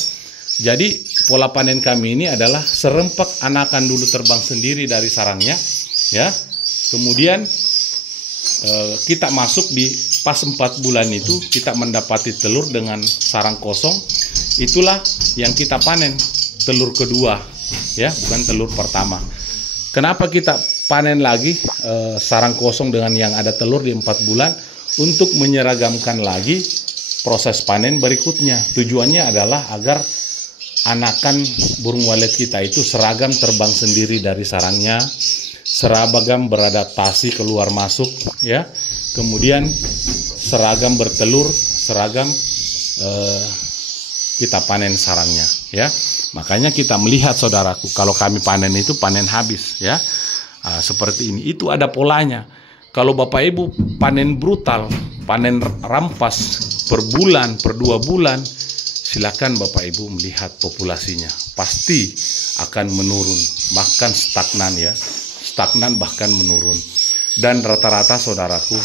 Jadi pola panen kami ini adalah serempak anakan dulu terbang sendiri dari sarangnya, ya. Kemudian kita masuk di pas 4 bulan itu kita mendapati telur dengan sarang kosong. Itulah yang kita panen, telur kedua, ya, bukan telur pertama. Kenapa kita panen lagi sarang kosong dengan yang ada telur di 4 bulan? Untuk menyeragamkan lagi proses panen berikutnya. Tujuannya adalah agar anakan burung walet kita itu seragam terbang sendiri dari sarangnya, seragam beradaptasi keluar masuk, ya. Kemudian seragam bertelur, seragam kita panen sarangnya, ya. Makanya kita melihat, saudaraku, kalau kami panen itu panen habis, ya. Nah, seperti ini. Itu ada polanya. Kalau Bapak Ibu panen brutal, panen rampas per bulan, per 2 bulan, silakan Bapak Ibu melihat populasinya. Pasti akan menurun, bahkan stagnan, ya. Stagnan bahkan menurun. Dan rata-rata, saudaraku,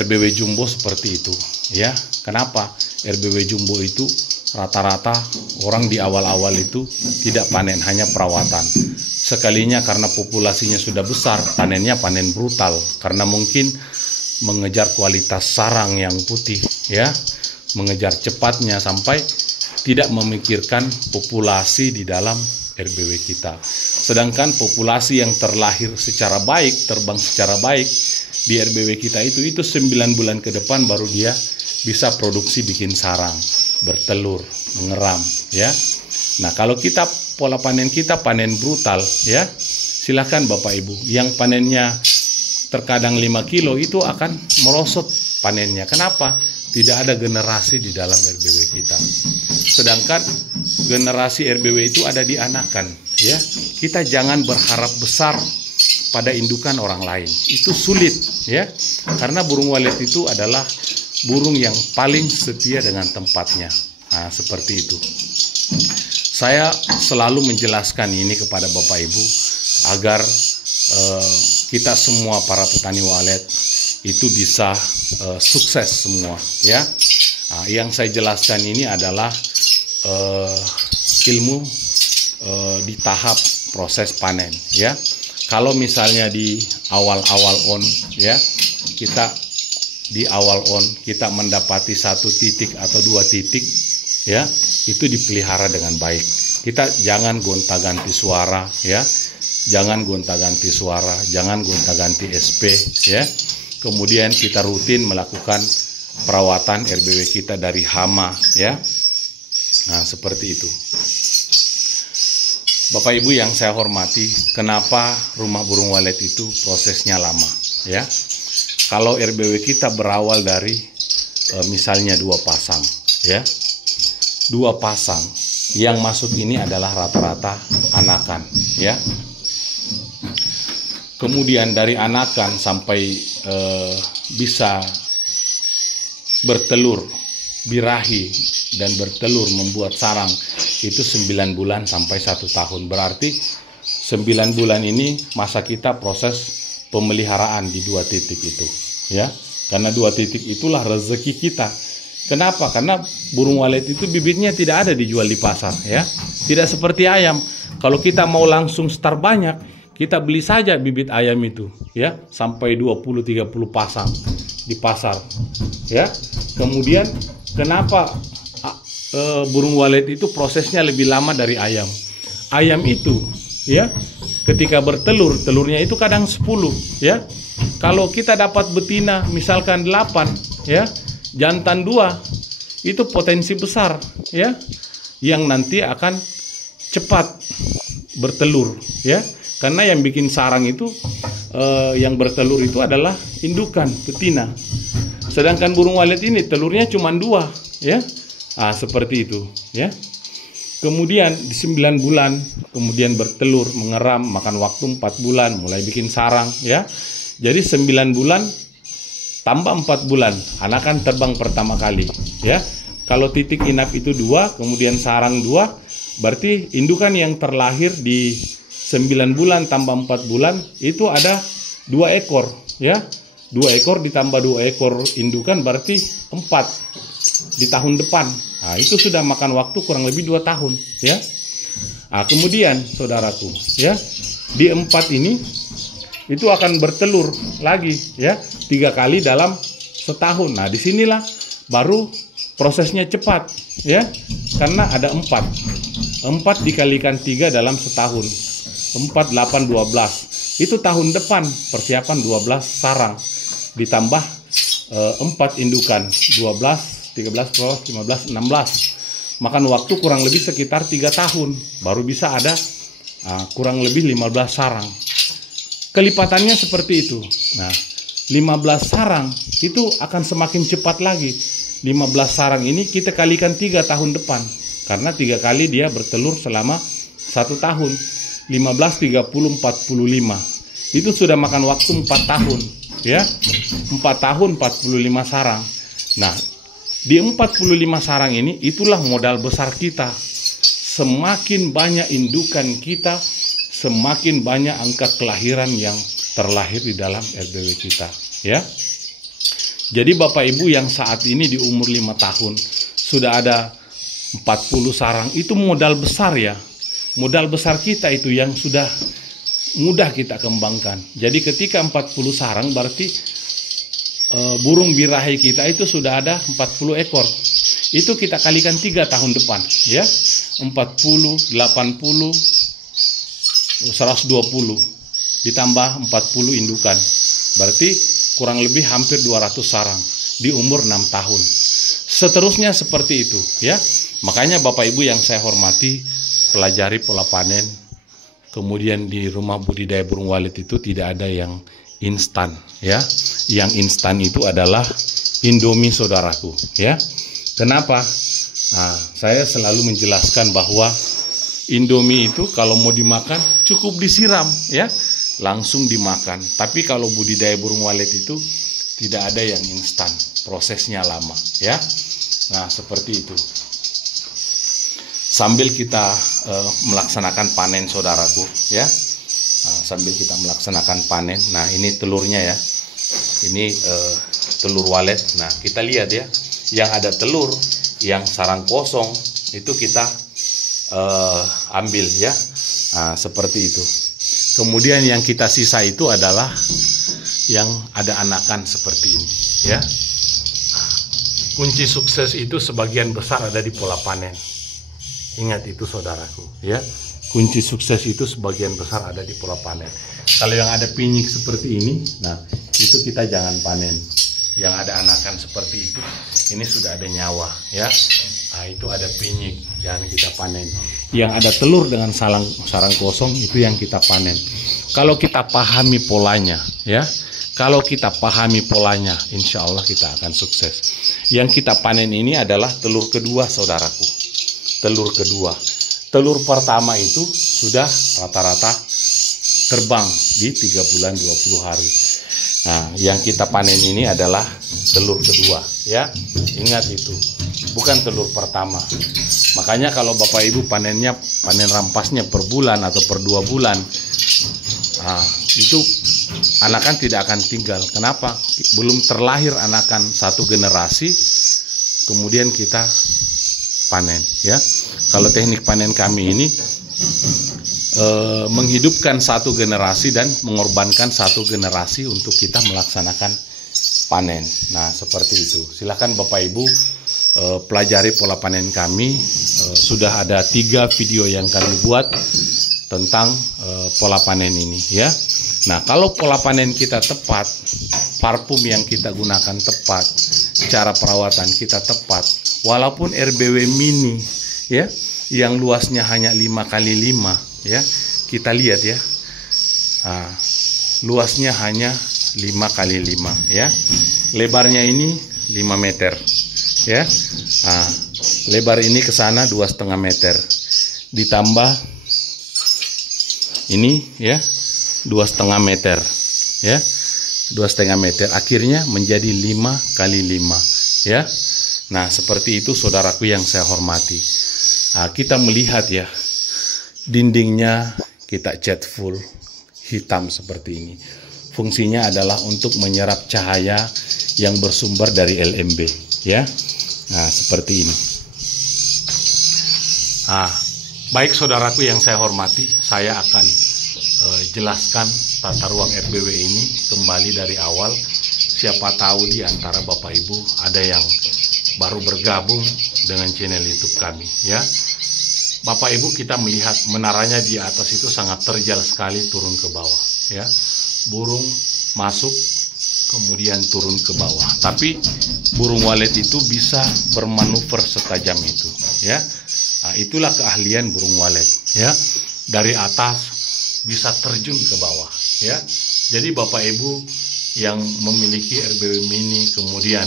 RBW Jumbo seperti itu, ya. Kenapa? RBW Jumbo itu rata-rata orang di awal-awal itu tidak panen, hanya perawatan. Sekalinya karena populasinya sudah besar, panennya panen brutal karena mungkin mengejar kualitas sarang yang putih, ya, mengejar cepatnya sampai tidak memikirkan populasi di dalam RBW kita. Sedangkan populasi yang terlahir secara baik, terbang secara baik di RBW kita itu 9 bulan ke depan baru dia bisa produksi bikin sarang, bertelur, mengeram, ya. Nah, kalau kita pola panen kita panen brutal, ya, silakan Bapak Ibu. Yang panennya terkadang 5 kilo itu akan merosot panennya. Kenapa? Tidak ada generasi di dalam RBW kita. Sedangkan generasi RBW itu ada di anakan, ya. Kita jangan berharap besar pada indukan orang lain. Itu sulit, ya. Karena burung walet itu adalah burung yang paling setia dengan tempatnya. Nah, seperti itu. Saya selalu menjelaskan ini kepada Bapak Ibu agar kita semua para petani walet itu bisa sukses semua, ya. Nah, yang saya jelaskan ini adalah ilmu di tahap proses panen, ya. Kalau misalnya di awal-awal on, ya, kita di awal on kita mendapati 1 titik atau 2 titik, ya, itu dipelihara dengan baik. Kita jangan gonta-ganti suara, ya, jangan gonta-ganti suara, jangan gonta-ganti SP, ya. Kemudian kita rutin melakukan perawatan RBW kita dari hama, ya. Nah, seperti itu. Bapak Ibu yang saya hormati, kenapa rumah burung walet itu prosesnya lama, ya? Kalau RBW kita berawal dari misalnya 2 pasang, ya. 2 pasang yang masuk ini adalah rata-rata anakan, ya. Kemudian dari anakan sampai bisa bertelur, birahi dan bertelur membuat sarang itu 9 bulan sampai 1 tahun. Berarti 9 bulan ini masa kita proses pemeliharaan di 2 titik itu, ya. Karena 2 titik itulah rezeki kita. Kenapa? Karena burung walet itu bibitnya tidak ada dijual di pasar, ya. Tidak seperti ayam. Kalau kita mau langsung start banyak, kita beli saja bibit ayam itu, ya, sampai 20-30 pasang di pasar, ya. Kemudian kenapa burung walet itu prosesnya lebih lama dari ayam? Ayam itu, ya, ketika bertelur, telurnya itu kadang 10, ya. Kalau kita dapat betina misalkan 8 ya, jantan 2, itu potensi besar ya, yang nanti akan cepat bertelur ya. Karena yang bikin sarang itu yang bertelur itu adalah indukan betina. Sedangkan burung walet ini telurnya cuma 2 ya. Seperti itu ya. Kemudian di 9 bulan kemudian bertelur, mengeram, makan waktu 4 bulan, mulai bikin sarang ya. Jadi 9 bulan tambah 4 bulan, anakan terbang pertama kali ya. Kalau titik inap itu 2, kemudian sarang 2, berarti indukan yang terlahir di 9 bulan tambah 4 bulan itu ada 2 ekor ya. 2 ekor ditambah 2 ekor indukan berarti 4 di tahun depan. Itu sudah makan waktu kurang lebih 2 tahun ya. Kemudian saudaraku ya, di 4 ini itu akan bertelur lagi ya 3 kali dalam setahun. Disinilah baru prosesnya cepat ya, karena ada 4 dikalikan 3 dalam setahun, 4, 8, 12 itu tahun depan persiapan 12 sarang ditambah 4 indukan, 12, 13, 14, 15, 16. Makan waktu kurang lebih sekitar 3 tahun baru bisa ada kurang lebih 15 sarang. Kelipatannya seperti itu. 15 sarang itu akan semakin cepat lagi. 15 sarang ini kita kalikan 3 tahun depan, karena 3 kali dia bertelur selama 1 tahun. 15, 30, 45. Itu sudah makan waktu 4 tahun ya. 4 tahun 45 sarang. Di 45 sarang ini itulah modal besar kita. Semakin banyak indukan kita, semakin banyak angka kelahiran yang terlahir di dalam RBW kita ya. Jadi Bapak Ibu yang saat ini di umur 5 tahun sudah ada 40 sarang, itu modal besar ya. Modal besar kita itu yang sudah mudah kita kembangkan. Jadi ketika 40 sarang berarti burung birahi kita itu sudah ada 40 ekor. Itu kita kalikan 3 tahun depan ya. 40, 80, 120 ditambah 40 indukan. Berarti kurang lebih hampir 200 sarang di umur 6 tahun. Seterusnya seperti itu ya. Makanya Bapak Ibu yang saya hormati, pelajari pola panen. Kemudian di rumah budidaya burung walet itu tidak ada yang instan ya. Yang instan itu adalah Indomie saudaraku ya. Kenapa? Saya selalu menjelaskan bahwa Indomie itu kalau mau dimakan cukup disiram ya, langsung dimakan. Tapi kalau budidaya burung walet itu tidak ada yang instan, prosesnya lama ya. Seperti itu. Sambil kita melaksanakan panen saudaraku ya. Sambil kita melaksanakan panen. Ini telurnya ya. Ini telur walet. Kita lihat ya, yang ada telur, yang sarang kosong itu kita ambil ya. Seperti itu. Kemudian yang kita sisa itu adalah yang ada anakan seperti ini ya. Kunci sukses itu sebagian besar ada di pola panen. Ingat itu saudaraku ya. Kunci sukses itu sebagian besar ada di pola panen. Kalau yang ada pinyik seperti ini, itu kita jangan panen. Yang ada anakan seperti itu, ini sudah ada nyawa ya. Itu ada pinyik, jangan kita panen. Yang ada telur dengan sarang kosong itu yang kita panen. Kalau kita pahami polanya ya, kalau kita pahami polanya, insya Allah kita akan sukses. Yang kita panen ini adalah telur kedua saudaraku. Telur kedua. Telur pertama itu sudah rata-rata terbang di 3 bulan 20 hari. Yang kita panen ini adalah telur kedua ya. Ingat itu, bukan telur pertama. Makanya kalau Bapak Ibu panen rampasnya per bulan atau per 2 bulan, itu anakan tidak akan tinggal. Kenapa? Belum terlahir anakan satu generasi, kemudian kita panen ya. Kalau teknik panen kami ini menghidupkan satu generasi dan mengorbankan satu generasi untuk kita melaksanakan panen. Seperti itu. Silakan Bapak Ibu pelajari pola panen kami. Sudah ada 3 video yang kami buat tentang pola panen ini ya. Nah, kalau pola panen kita tepat, parfum yang kita gunakan tepat, cara perawatan kita tepat, walaupun RBW mini ya, yang luasnya hanya 5x5 ya, kita lihat ya. Nah, luasnya hanya 5x5 ya. Lebarnya ini 5 meter ya. Nah, lebar ini ke sana 2,5 meter. Ditambah ini ya 2,5 meter ya, 2,5 meter, akhirnya menjadi 5x5 ya. Nah, seperti itu saudaraku yang saya hormati. Nah, kita melihat ya, dindingnya kita cat full hitam seperti ini. Fungsinya adalah untuk menyerap cahaya yang bersumber dari LMB ya. Nah, seperti ini. Baik saudaraku yang saya hormati, saya akan jelaskan tata ruang RBW ini kembali dari awal. Siapa tahu di antara Bapak Ibu ada yang baru bergabung dengan channel YouTube kami ya. Bapak Ibu, kita melihat menaranya di atas itu sangat terjal sekali turun ke bawah ya. Burung masuk kemudian turun ke bawah. Tapi burung walet itu bisa bermanuver setajam itu ya. Nah, itulah keahlian burung walet ya. Dari atas bisa terjun ke bawah ya. Jadi Bapak Ibu yang memiliki RBW mini kemudian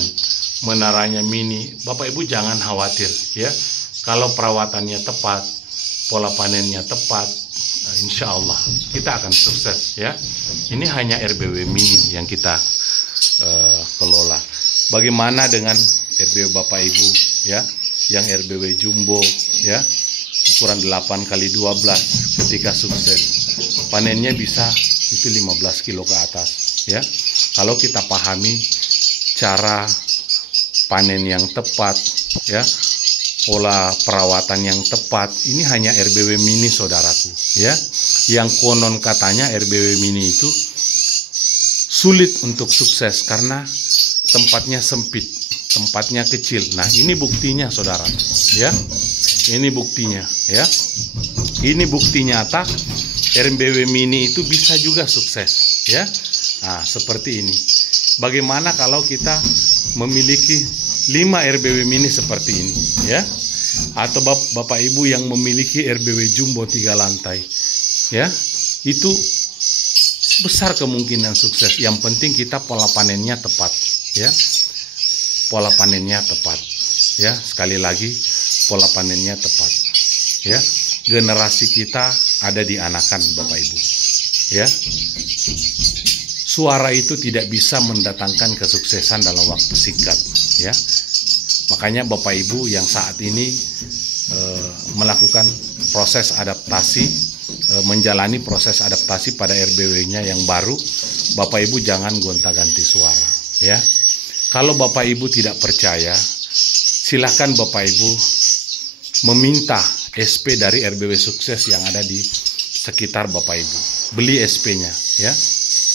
menaranya mini, Bapak Ibu jangan khawatir ya. Kalau perawatannya tepat, pola panennya tepat, insya Allah kita akan sukses ya. Ini hanya RBW mini yang kita kelola. Bagaimana dengan RBW Bapak Ibu ya, yang RBW jumbo ya, ukuran 8x12, ketika sukses panennya bisa itu 15 kilo ke atas ya. Kalau kita pahami cara panen yang tepat ya, pola perawatan yang tepat, ini hanya RBW mini saudaraku ya. Yang konon katanya RBW mini itu sulit untuk sukses karena tempatnya sempit, tempatnya kecil. Nah, ini buktinya saudara ya. Ini buktinya ya. Ini bukti nyata RBW mini itu bisa juga sukses ya. Nah, seperti ini. Bagaimana kalau kita memiliki 5 RBW mini seperti ini ya. Atau Bapak Ibu yang memiliki RBW jumbo 3 lantai ya. Itu besar kemungkinan sukses. Yang penting kita pola panennya tepat ya. Pola panennya tepat ya. Sekali lagi, pola panennya tepat ya. Generasi kita ada di anakan Bapak Ibu ya. Suara itu tidak bisa mendatangkan kesuksesan dalam waktu singkat ya. Makanya Bapak Ibu yang saat ini melakukan proses adaptasi, menjalani proses adaptasi pada RBW-nya yang baru, Bapak Ibu jangan gonta-ganti suara ya. Kalau Bapak Ibu tidak percaya, silahkan Bapak Ibu meminta SP dari RBW sukses yang ada di sekitar Bapak Ibu. Beli SP-nya ya.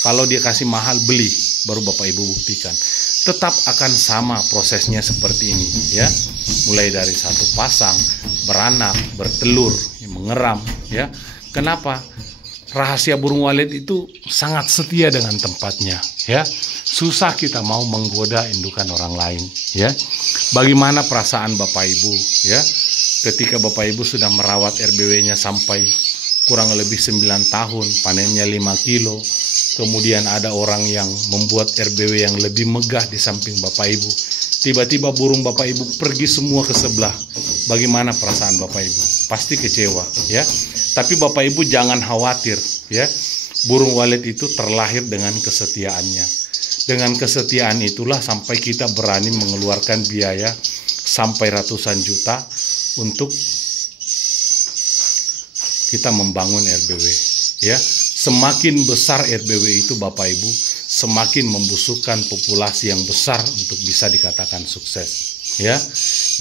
Kalau dia kasih mahal, beli, baru Bapak Ibu buktikan. Tetap akan sama prosesnya seperti ini ya. Mulai dari satu pasang, beranak, bertelur, mengeram ya. Kenapa? Rahasia burung walet itu sangat setia dengan tempatnya ya. Susah kita mau menggoda indukan orang lain ya. Bagaimana perasaan Bapak Ibu ya ketika Bapak Ibu sudah merawat RBW-nya sampai kurang lebih 9 tahun, panennya 5 kilo, kemudian ada orang yang membuat RBW yang lebih megah di samping Bapak Ibu, tiba-tiba burung Bapak Ibu pergi semua ke sebelah. Bagaimana perasaan Bapak Ibu? Pasti kecewa ya. Tapi Bapak Ibu jangan khawatir ya. Burung walet itu terlahir dengan kesetiaannya. Dengan kesetiaan itulah sampai kita berani mengeluarkan biaya sampai ratusan juta untuk kita membangun RBW ya. Semakin besar RBW itu Bapak Ibu, semakin membusukkan populasi yang besar untuk bisa dikatakan sukses ya.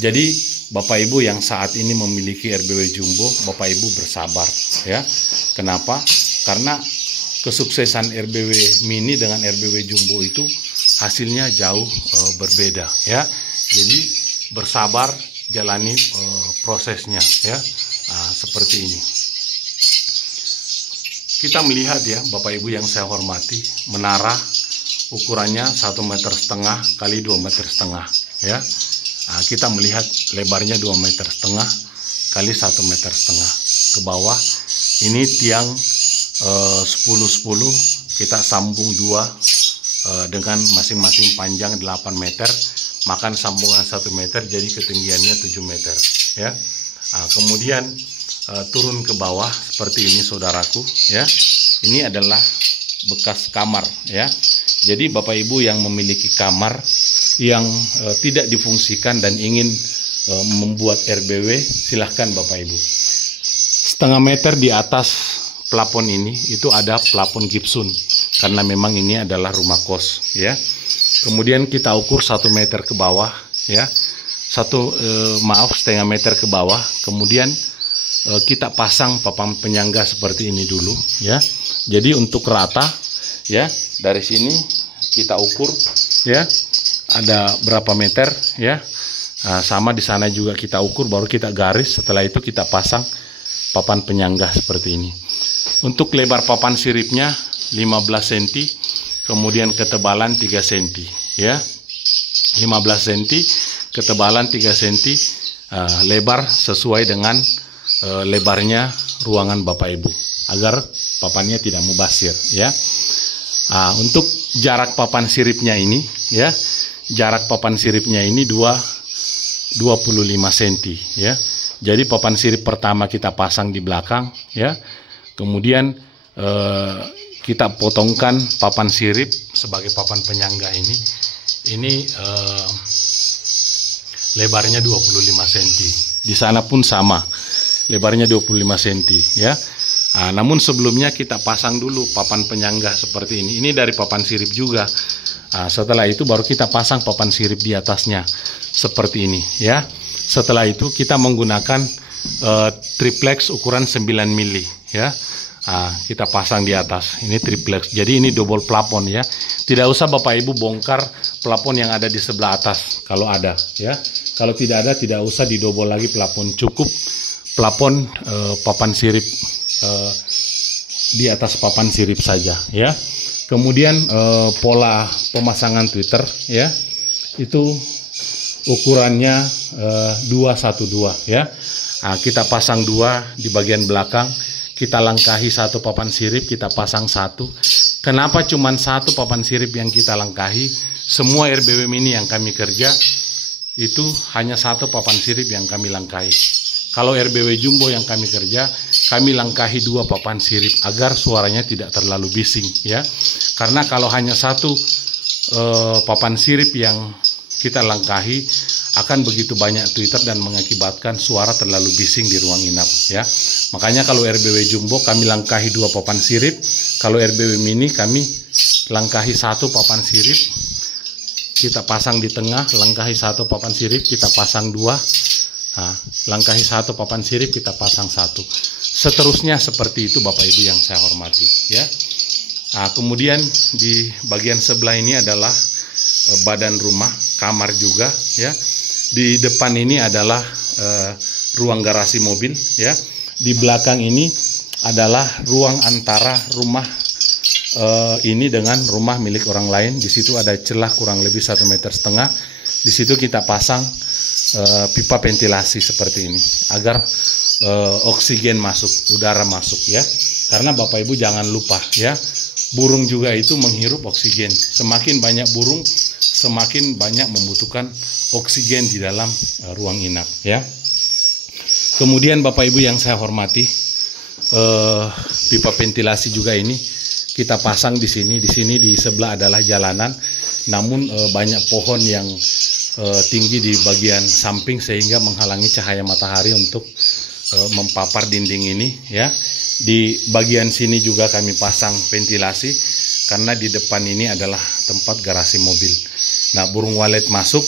Jadi Bapak Ibu yang saat ini memiliki RBW jumbo, Bapak Ibu bersabar ya. Kenapa? Karena kesuksesan RBW mini dengan RBW jumbo itu hasilnya jauh berbeda ya. Jadi bersabar, jalani prosesnya ya. Nah, seperti ini. kita melihat ya Bapak Ibu yang saya hormati, menara ukurannya 1,5 meter kali 2,5 meter ya. Nah, kita melihat lebarnya 2,5 meter kali 1,5 meter ke bawah. Ini tiang 10-10 kita sambung dua dengan masing-masing panjang 8 meter, makan sambungan 1 meter, jadi ketinggiannya 7 meter ya. Nah, kemudian turun ke bawah seperti ini saudaraku ya. Ini adalah bekas kamar ya. Jadi Bapak Ibu yang memiliki kamar yang tidak difungsikan dan ingin membuat RBW, silahkan Bapak Ibu. 0,5 meter di atas plafon ini itu ada plafon gipsun, karena memang ini adalah rumah kos ya. Kemudian kita ukur 1 meter ke bawah ya, 0,5 meter ke bawah. Kemudian kita pasang papan penyangga seperti ini dulu ya. Jadi untuk rata ya, dari sini kita ukur ya ada berapa meter ya. Sama di sana juga kita ukur, baru kita garis. Setelah itu kita pasang papan penyangga seperti ini. Untuk lebar papan siripnya 15 cm, kemudian ketebalan 3 cm ya. 15 cm, ketebalan 3 cm, lebar sesuai dengan lebarnya ruangan Bapak Ibu, agar papannya tidak mubazir ya. Untuk jarak papan siripnya ini ya, jarak papan siripnya ini 25 cm ya. Jadi papan sirip pertama kita pasang di belakang ya. Kemudian kita potongkan papan sirip sebagai papan penyangga ini. Ini lebarnya 25 cm. Di sana pun sama, lebarnya 25 cm ya. Namun sebelumnya kita pasang dulu papan penyangga seperti ini. Ini dari papan sirip juga. Setelah itu baru kita pasang papan sirip di atasnya seperti ini ya. Setelah itu kita menggunakan triplex ukuran 9 mili ya. Kita pasang di atas. Ini triplex. Jadi ini double plafon ya. Tidak usah Bapak Ibu bongkar plafon yang ada di sebelah atas kalau ada ya. Kalau tidak ada, tidak usah didobol lagi plafon. Cukup plafon papan sirip di atas papan sirip saja ya. Kemudian pola pemasangan Twitter ya, itu ukurannya 212 ya. Kita pasang 2 di bagian belakang, kita langkahi 1 papan sirip, kita pasang 1. Kenapa cuma 1 papan sirip yang kita langkahi? Semua RBW mini yang kami kerja itu hanya 1 papan sirip yang kami langkahi. Kalau RBW jumbo yang kami kerja, kami langkahi 2 papan sirip agar suaranya tidak terlalu bising ya. Karena kalau hanya 1 papan sirip yang kita langkahi, akan begitu banyak Twitter dan mengakibatkan suara terlalu bising di ruang inap ya. Makanya kalau RBW jumbo kami langkahi 2 papan sirip, kalau RBW mini kami langkahi 1 papan sirip, kita pasang di tengah, langkahi 1 papan sirip, kita pasang 2, langkahi 1 papan sirip, kita pasang 1. Seterusnya seperti itu Bapak Ibu yang saya hormati ya. Kemudian di bagian sebelah ini adalah badan rumah, kamar juga ya. Di depan ini adalah ruang garasi mobil ya. Di belakang ini adalah ruang antara rumah ini dengan rumah milik orang lain. Di situ ada celah kurang lebih 1,5 meter. Di situ kita pasang pipa ventilasi seperti ini agar oksigen masuk, udara masuk ya. Karena Bapak Ibu jangan lupa ya, burung juga itu menghirup oksigen. Semakin banyak burung, semakin banyak membutuhkan oksigen di dalam ruang inap ya. Kemudian Bapak Ibu yang saya hormati, pipa ventilasi juga ini kita pasang di sini. Di sini di sebelah adalah jalanan, namun banyak pohon yang tinggi di bagian samping sehingga menghalangi cahaya matahari untuk mempapar dinding ini ya. Di bagian sini juga kami pasang ventilasi karena di depan ini adalah tempat garasi mobil. Nah, burung walet masuk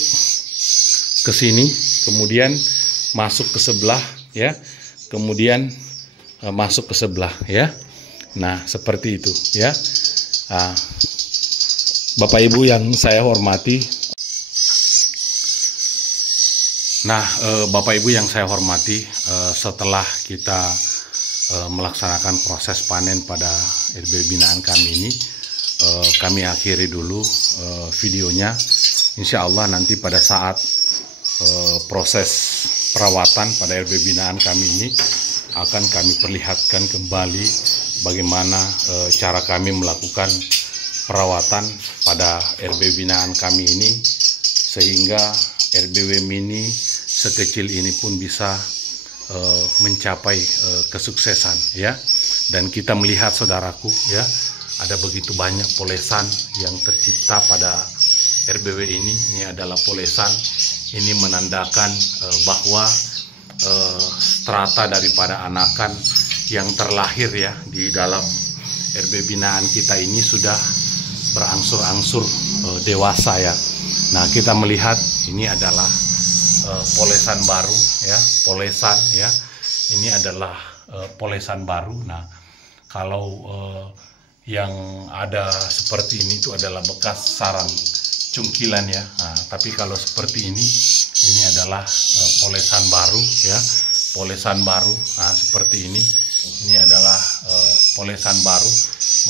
ke sini, kemudian masuk ke sebelah ya, kemudian masuk ke sebelah ya. Nah, seperti itu ya. Bapak Ibu yang saya hormati, Bapak Ibu yang saya hormati, setelah kita melaksanakan proses panen pada RBW binaan kami ini. Kami akhiri dulu videonya. Insya Allah nanti pada saat proses perawatan pada RBW binaan kami ini akan kami perlihatkan kembali bagaimana cara kami melakukan perawatan pada RBW binaan kami ini, sehingga RBW mini sekecil ini pun bisa mencapai kesuksesan, ya. Dan kita melihat, saudaraku, ya, ada begitu banyak polesan yang tercipta pada RBW ini. Ini adalah polesan, ini menandakan bahwa strata daripada anakan yang terlahir, ya, di dalam RBW binaan kita ini sudah berangsur-angsur dewasa, ya. Nah, kita melihat ini adalah polesan baru, ya, polesan, ya. Ini adalah polesan baru. Nah, kalau yang ada seperti ini itu adalah bekas sarang cungkilan, ya. Nah, tapi kalau seperti ini adalah polesan baru, ya, polesan baru. Nah, seperti ini adalah polesan baru,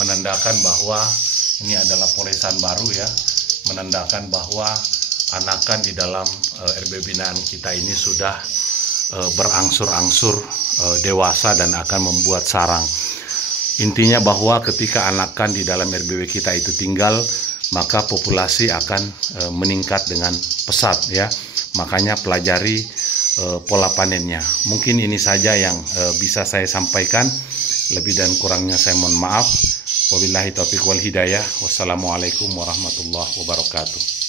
menandakan bahwa ini adalah polesan baru, ya, menandakan bahwa anakan di dalam RBW binaan kita ini sudah berangsur-angsur dewasa dan akan membuat sarang. Intinya bahwa ketika anakan di dalam RBW kita itu tinggal, maka populasi akan meningkat dengan pesat, ya. Makanya pelajari pola panennya. Mungkin ini saja yang bisa saya sampaikan. Lebih dan kurangnya saya mohon maaf. Wabillahi taufiq wal hidayah. Wassalamualaikum warahmatullahi wabarakatuh.